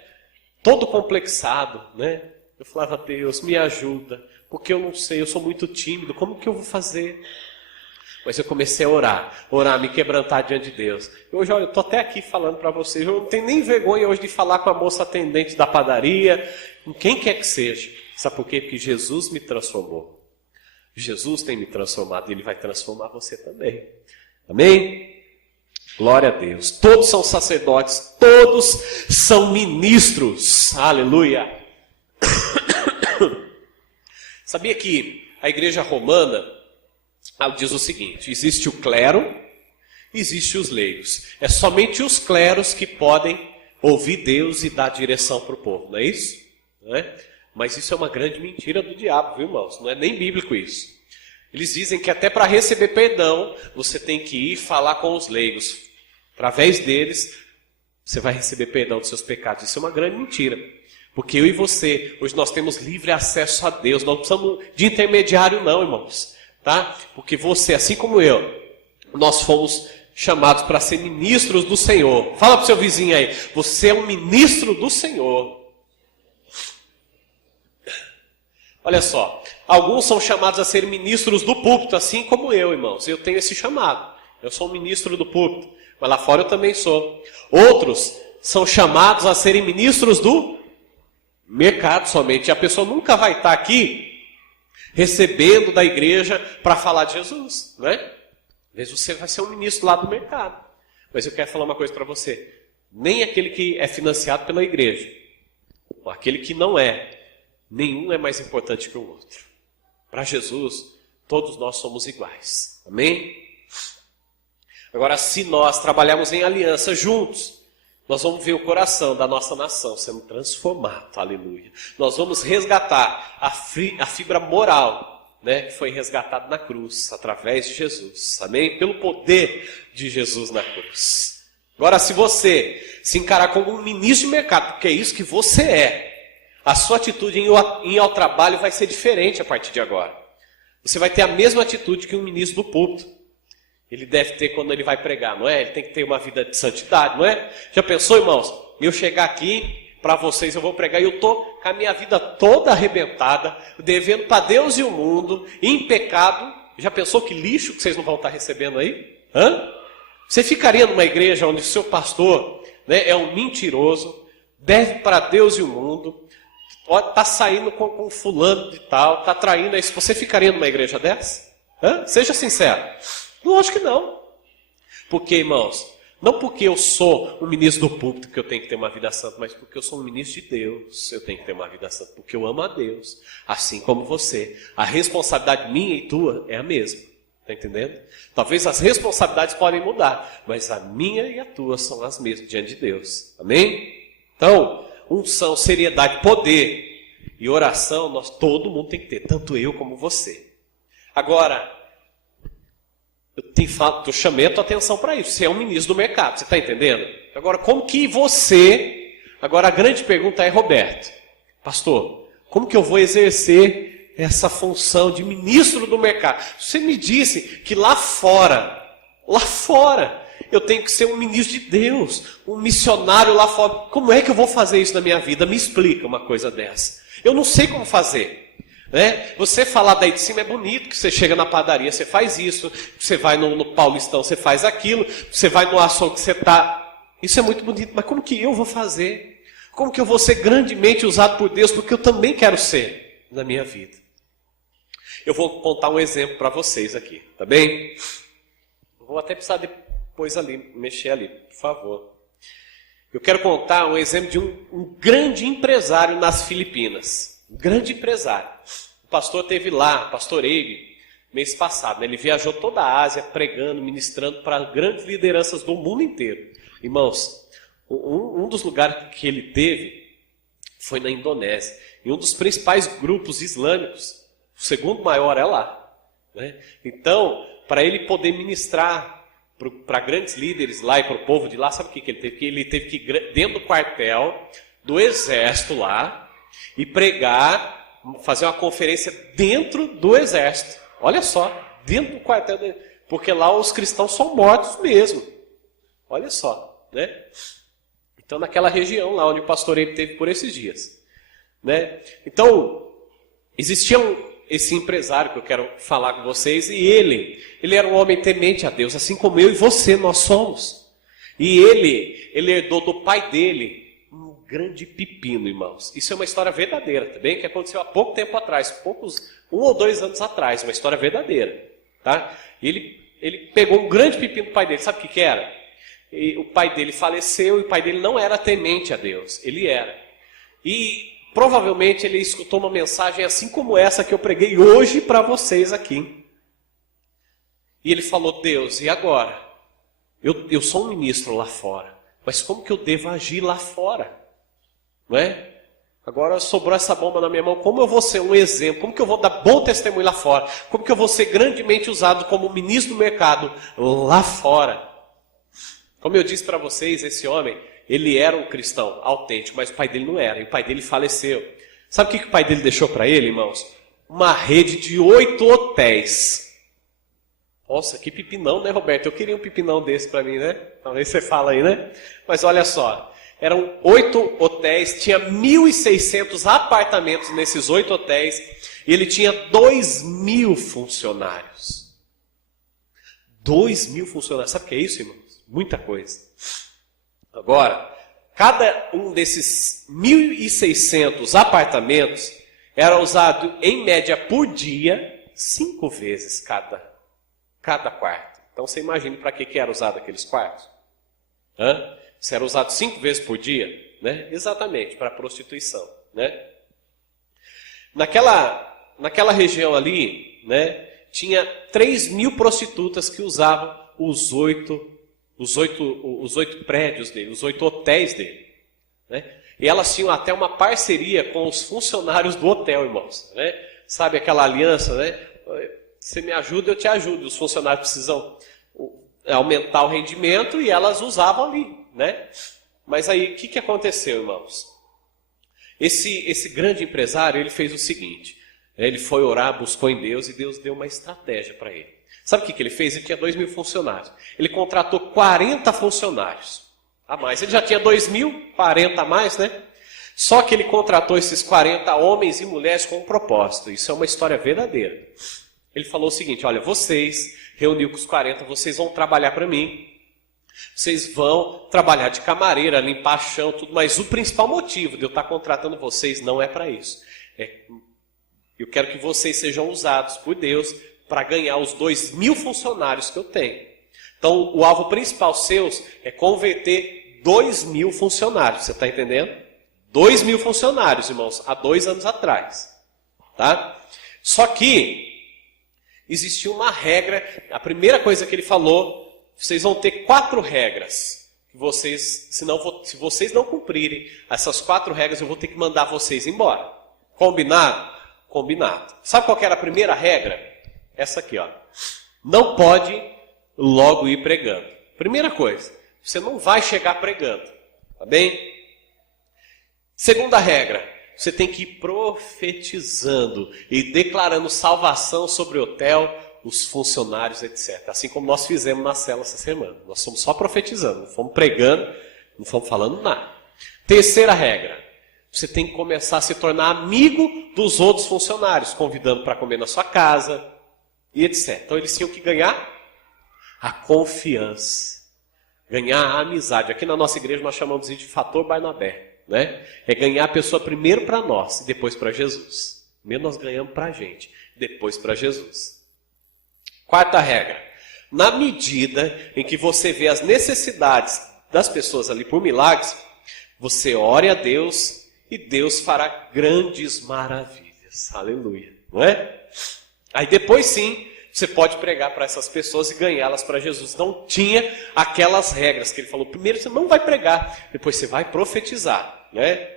Todo complexado. Né? Eu falava, Deus, me ajuda, porque eu não sei, eu sou muito tímido, como que eu vou fazer? Mas eu comecei a orar, me quebrantar diante de Deus. Hoje, olha, eu estou até aqui falando para vocês, eu não tenho nem vergonha hoje de falar com a moça atendente da padaria, com quem quer que seja. Sabe por quê? Porque Jesus me transformou. Jesus tem me transformado e Ele vai transformar você também. Amém? Glória a Deus. Todos são sacerdotes, todos são ministros. Aleluia. Sabia que a igreja romana diz o seguinte: existe o clero, existe os leigos. É somente os cleros que podem ouvir Deus e dar direção para o povo, não é isso? Não é? Mas isso é uma grande mentira do diabo, viu, irmãos? Não é nem bíblico isso. Eles dizem que até para receber perdão, você tem que ir falar com os leigos. Através deles, você vai receber perdão dos seus pecados. Isso é uma grande mentira. Porque eu e você, hoje nós temos livre acesso a Deus. Não precisamos de intermediário não, irmãos. Tá? Porque você, assim como eu, nós fomos chamados para ser ministros do Senhor. Fala para o seu vizinho aí, você é um ministro do Senhor. Olha só, alguns são chamados a ser ministros do púlpito, assim como eu, irmãos. Eu tenho esse chamado. Eu sou um ministro do púlpito. Mas lá fora eu também sou. Outros são chamados a serem ministros do mercado somente. A pessoa nunca vai estar aqui recebendo da igreja para falar de Jesus, né? Às vezes você vai ser um ministro lá do mercado. Mas eu quero falar uma coisa para você. Nem aquele que é financiado pela igreja, ou aquele que não é, nenhum é mais importante que o outro. Para Jesus, todos nós somos iguais. Amém? Agora, se nós trabalharmos em aliança juntos, nós vamos ver o coração da nossa nação sendo transformado, aleluia. Nós vamos resgatar a fibra moral, né, que foi resgatada na cruz, através de Jesus, amém? Pelo poder de Jesus na cruz. Agora, se você se encarar como um ministro de mercado, porque é isso que você é, a sua atitude em ir ao trabalho vai ser diferente a partir de agora. Você vai ter a mesma atitude que um ministro do púlpito. Ele deve ter quando ele vai pregar, não é? Ele tem que ter uma vida de santidade, não é? Já pensou, irmãos? Eu chegar aqui, para vocês eu vou pregar, e eu estou com a minha vida toda arrebentada, devendo para Deus e o mundo, em pecado. Já pensou que lixo que vocês não vão estar recebendo aí? Hã? Você ficaria numa igreja onde o seu pastor, né, é um mentiroso, deve para Deus e o mundo, está saindo com fulano de tal, está traindo isso. Você ficaria numa igreja dessa? Hã? Seja sincero. Lógico que não. Porque, irmãos, não porque eu sou um ministro do púlpito que eu tenho que ter uma vida santa, mas porque eu sou um ministro de Deus, eu tenho que ter uma vida santa, porque eu amo a Deus, assim como você. A responsabilidade minha e tua é a mesma, está entendendo? Talvez as responsabilidades podem mudar, mas a minha e a tua são as mesmas diante de Deus, amém? Então, unção, seriedade, poder e oração, todo mundo tem que ter, tanto eu como você. Agora, eu chamei a tua atenção para isso. Você é um ministro do mercado, você está entendendo? Agora, como que você... Agora, a grande pergunta é, Roberto, pastor, como que eu vou exercer essa função de ministro do mercado? Você me disse que lá fora, eu tenho que ser um ministro de Deus, um missionário lá fora. Como é que eu vou fazer isso na minha vida? Me explica uma coisa dessa. Eu não sei como fazer. Né? Você falar daí de cima é bonito, que você chega na padaria, você faz isso, você vai no Paulistão, você faz aquilo, você vai no açougue, você está... Isso é muito bonito, mas como que eu vou fazer? Como que eu vou ser grandemente usado por Deus? Porque eu também quero ser na minha vida. Eu vou contar um exemplo para vocês aqui, tá bem? Vou até precisar depois ali, mexer ali, por favor. Eu quero contar um exemplo de um grande empresário nas Filipinas. Um grande empresário. O pastor esteve lá, pastor Eibe, mês passado. Né? Ele viajou toda a Ásia pregando, ministrando para grandes lideranças do mundo inteiro. Irmãos, um dos lugares que ele teve foi na Indonésia. E um dos principais grupos islâmicos, o segundo maior é lá. Né? Então, para ele poder ministrar para grandes líderes lá e para o povo de lá, sabe o que ele teve? Ele teve que ir dentro do quartel do exército lá, e pregar, fazer uma conferência dentro do exército. Olha só, dentro do quartel, porque lá os cristãos são mortos mesmo. Olha só, né? Então, naquela região lá onde o pastor ele teve por esses dias. Né? Então, existia esse empresário que eu quero falar com vocês, e ele era um homem temente a Deus, assim como eu e você, nós somos. E ele herdou do pai dele um grande pepino, irmãos. Isso é uma história verdadeira, tá bem? Que aconteceu há pouco tempo atrás, 1 ou 2 anos atrás, uma história verdadeira, tá? Ele pegou um grande pepino do pai dele, sabe o que era? E o pai dele faleceu e o pai dele não era temente a Deus. Ele era. E provavelmente ele escutou uma mensagem assim como essa que eu preguei hoje para vocês aqui. E ele falou: Deus, e agora? Eu sou um ministro lá fora, mas como que eu devo agir lá fora? Não é? Agora sobrou essa bomba na minha mão, como eu vou ser um exemplo? Como que eu vou dar bom testemunho lá fora? Como que eu vou ser grandemente usado como ministro do mercado lá fora? Como eu disse para vocês, esse homem, ele era um cristão autêntico, mas o pai dele não era, e o pai dele faleceu. Sabe o que o pai dele deixou para ele, irmãos? Uma rede de 8 hotéis. Nossa, que pipinão, né, Roberto? Eu queria um pipinão desse para mim, né? Talvez você fala aí, né? Mas olha só, eram 8 hotéis, tinha 1.600 apartamentos nesses 8 hotéis, e ele tinha 2.000 funcionários. 2.000 funcionários, sabe o que é isso, irmãos? Muita coisa. Agora, cada um desses 1.600 apartamentos era usado, em média, por dia, 5 vezes cada quarto. Então você imagina para que era usado aqueles quartos? Se era usado 5 vezes por dia, né? Exatamente, para prostituição, né? Naquela região ali, né, tinha 3.000 prostitutas que usavam os oito prédios dele, os 8 hotéis dele, né? E elas tinham até uma parceria com os funcionários do hotel, irmãos, né? Sabe aquela aliança, né? Você me ajuda, eu te ajudo. Os funcionários precisam aumentar o rendimento e elas usavam ali, né? Mas aí, o que aconteceu, irmãos? Esse grande empresário, ele fez o seguinte. Ele foi orar, buscou em Deus e Deus deu uma estratégia para ele. Sabe o que ele fez? Ele tinha 2.000 funcionários. Ele contratou 40 funcionários a mais. Ele já tinha 2.000, 40 a mais, né? Só que ele contratou esses 40 homens e mulheres com um propósito. Isso é uma história verdadeira. Ele falou o seguinte: olha, vocês, reuniu com os 40, vocês vão trabalhar para mim. Vocês vão trabalhar de camareira, limpar chão, tudo. Mas o principal motivo de eu estar contratando vocês não é para isso. Eu quero que vocês sejam usados por Deus para ganhar os 2.000 funcionários que eu tenho. Então, o alvo principal seus é converter 2.000 funcionários. Você está entendendo? 2.000 funcionários, irmãos, há 2 anos atrás. Tá? Só que existia uma regra. A primeira coisa que ele falou: vocês vão ter 4 regras. Se vocês não cumprirem essas 4 regras, eu vou ter que mandar vocês embora. Combinado? Combinado. Sabe qual que era a primeira regra? Essa aqui, ó. Não pode logo ir pregando. Primeira coisa, você não vai chegar pregando. Tá bem? Segunda regra, você tem que ir profetizando e declarando salvação sobre o hotel, os funcionários, etc. Assim como nós fizemos na célula essa semana. Nós fomos só profetizando, não fomos pregando, não fomos falando nada. Terceira regra, você tem que começar a se tornar amigo dos outros funcionários, convidando para comer na sua casa e etc. Então eles tinham que ganhar a confiança, ganhar a amizade. Aqui na nossa igreja nós chamamos isso de fator Barnabé. Né? É ganhar a pessoa primeiro para nós e depois para Jesus. Primeiro nós ganhamos para a gente, depois para Jesus. Quarta regra: na medida em que você vê as necessidades das pessoas ali por milagres, você ore a Deus e Deus fará grandes maravilhas. Aleluia. Não é? Aí depois sim, você pode pregar para essas pessoas e ganhá-las para Jesus. Não tinha aquelas regras que ele falou. Primeiro você não vai pregar, depois você vai profetizar, né?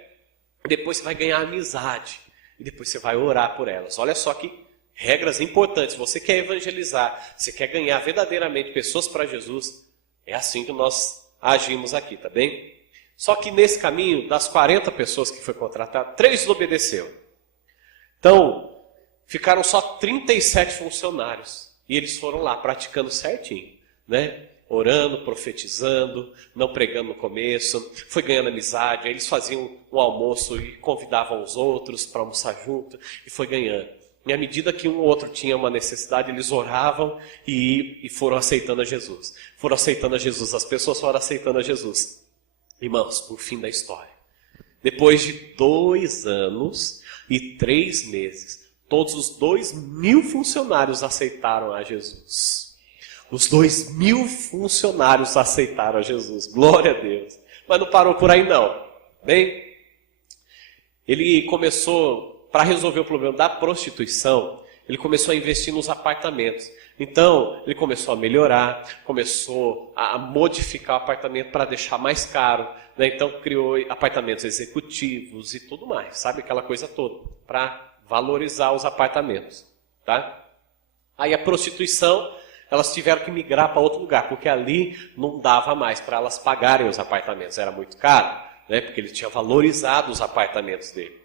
Depois você vai ganhar amizade e depois você vai orar por elas. Olha só que regras importantes. Você quer evangelizar, você quer ganhar verdadeiramente pessoas para Jesus, é assim que nós agimos aqui, tá bem? Só que nesse caminho, das 40 pessoas que foi contratado, 3 desobedeceram. Então, ficaram só 37 funcionários. E eles foram lá praticando certinho, né? Orando, profetizando, não pregando no começo, foi ganhando amizade. Aí eles faziam um almoço e convidavam os outros para almoçar junto, e foi ganhando. E à medida que um ou outro tinha uma necessidade, eles oravam e foram aceitando a Jesus. Foram aceitando a Jesus, as pessoas foram aceitando a Jesus. Irmãos, o fim da história. Depois de 2 anos e 3 meses, todos os 2.000 funcionários aceitaram a Jesus. Os 2.000 funcionários aceitaram a Jesus. Glória a Deus. Mas não parou por aí não. Bem, ele começou, para resolver o problema da prostituição, ele começou a investir nos apartamentos. Então, ele começou a melhorar, começou a modificar o apartamento para deixar mais caro, né? Então, criou apartamentos executivos e tudo mais, sabe? Aquela coisa toda, para valorizar os apartamentos, tá? Aí a prostituição, elas tiveram que migrar para outro lugar, porque ali não dava mais para elas pagarem os apartamentos, era muito caro, né? Porque ele tinha valorizado os apartamentos dele.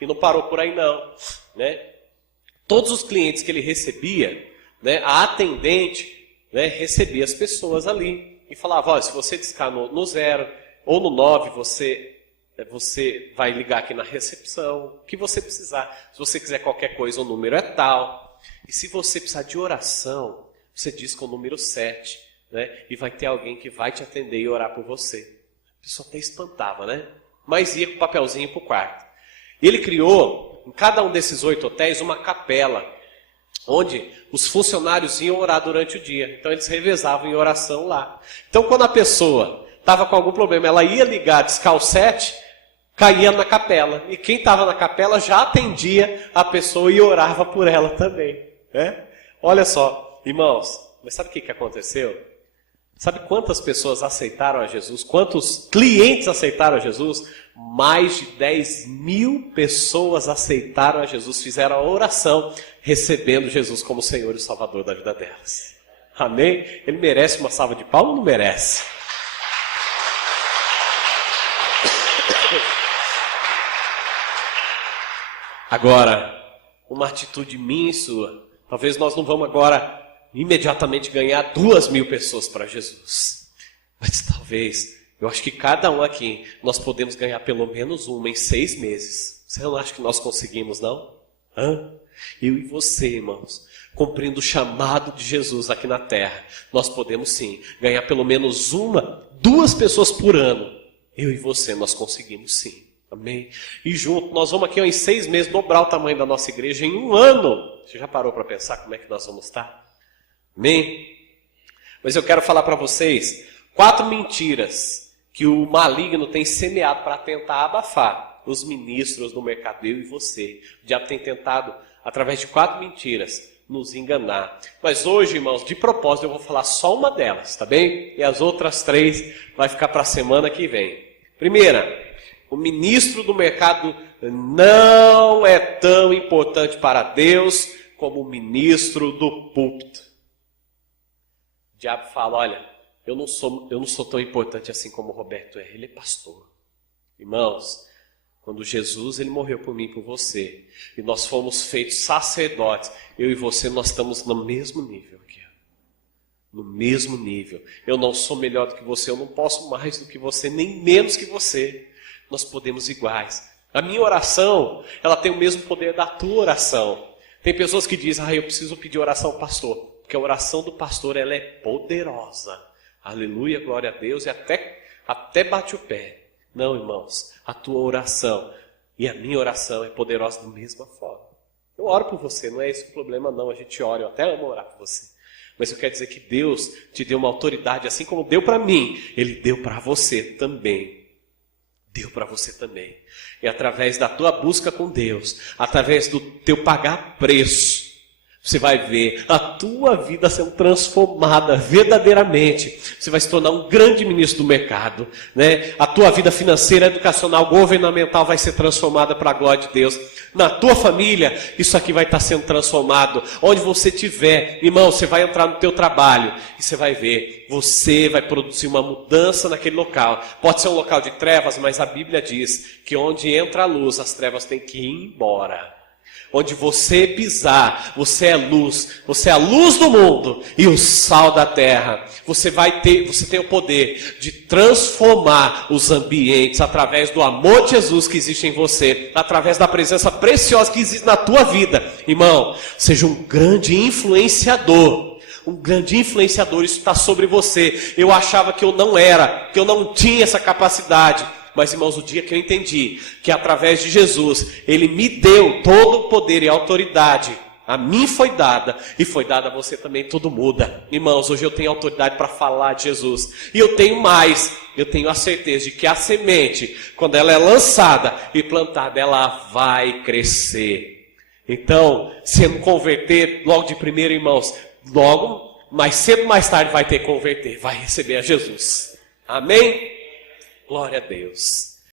E não parou por aí não, né? Todos os clientes que ele recebia, né, a atendente, né, recebia as pessoas ali e falava, olha, se você discar no 0 ou no 9, você vai ligar aqui na recepção, o que você precisar. Se você quiser qualquer coisa, o número é tal. E se você precisar de oração, você diz com o número 7, né, e vai ter alguém que vai te atender e orar por você. A pessoa até espantava, né? Mas ia com o papelzinho para o quarto. E ele criou, em cada um desses 8 hotéis, uma capela, onde os funcionários iam orar durante o dia. Então eles revezavam em oração lá. Então quando a pessoa estava com algum problema, ela ia ligar, discar o 7, caía na capela. E quem estava na capela já atendia a pessoa e orava por ela também, né? Olha só, irmãos, mas sabe o que aconteceu? Sabe quantas pessoas aceitaram a Jesus? Quantos clientes aceitaram a Jesus? Mais de 10.000 pessoas aceitaram a Jesus, fizeram a oração, recebendo Jesus como Senhor e Salvador da vida delas. Amém? Ele merece uma salva de palmas ou não merece? Agora, uma atitude minha e sua. Talvez nós não vamos agora imediatamente ganhar 2.000 pessoas para Jesus. Mas talvez, eu acho que cada um aqui, nós podemos ganhar pelo menos uma em 6 meses. Você não acha que nós conseguimos, não? Eu e você, irmãos, cumprindo o chamado de Jesus aqui na terra, nós podemos sim ganhar pelo menos 1, 2 pessoas por ano. Eu e você, nós conseguimos sim. Amém? E junto, nós vamos aqui em 6 meses dobrar o tamanho da nossa igreja em 1 ano. Você já parou para pensar como é que nós vamos estar? Amém? Mas eu quero falar para vocês 4 mentiras que o maligno tem semeado para tentar abafar os ministros do mercado, eu e você. O diabo tem tentado, através de 4 mentiras, nos enganar. Mas hoje, irmãos, de propósito, eu vou falar só uma delas, tá bem? E as outras 3 vai ficar para a semana que vem. Primeira, o ministro do mercado não é tão importante para Deus como o ministro do púlpito. O diabo fala, olha, eu não sou tão importante assim como o Roberto é, ele é pastor. Irmãos, quando Jesus ele morreu por mim e por você, e nós fomos feitos sacerdotes, eu e você, nós estamos no mesmo nível aqui. No mesmo nível. Eu não sou melhor do que você, eu não posso mais do que você, nem menos que você. Nós podemos iguais. A minha oração, ela tem o mesmo poder da tua oração. Tem pessoas que dizem, eu preciso pedir oração ao pastor, porque a oração do pastor ela é poderosa. Aleluia, glória a Deus, e até bate o pé. Não, irmãos, a tua oração e a minha oração é poderosa da mesma forma. Eu oro por você, não é esse o problema não, a gente ora, eu até amo orar por você. Mas eu quero dizer que Deus te deu uma autoridade, assim como deu para mim, Ele deu para você também. Deu para você também. E através da tua busca com Deus, através do teu pagar preço, você vai ver a tua vida sendo transformada verdadeiramente. Você vai se tornar um grande ministro do mercado, né? A tua vida financeira, educacional, governamental vai ser transformada para a glória de Deus. Na tua família, isso aqui vai estar sendo transformado. Onde você estiver, irmão, você vai entrar no teu trabalho e você vai ver, você vai produzir uma mudança naquele local. Pode ser um local de trevas, mas a Bíblia diz que onde entra a luz, as trevas têm que ir embora. Onde você pisar, você é a luz do mundo e o sal da terra. Você tem o poder de transformar os ambientes através do amor de Jesus que existe em você, através da presença preciosa que existe na tua vida. Irmão, seja um grande influenciador. Um grande influenciador, isso está sobre você. Eu achava que eu não era, que eu não tinha essa capacidade. Mas, irmãos, o dia que eu entendi que através de Jesus, Ele me deu todo o poder e autoridade A mim foi dada, e foi dada a você também, tudo muda. Irmãos, hoje eu tenho autoridade para falar de Jesus. E eu tenho mais, eu tenho a certeza de que a semente, quando ela é lançada e plantada, ela vai crescer. Então, se não converter logo de primeiro, irmãos, logo, mais cedo ou mais tarde vai ter que converter, vai receber a Jesus. Amém? Glória a Deus.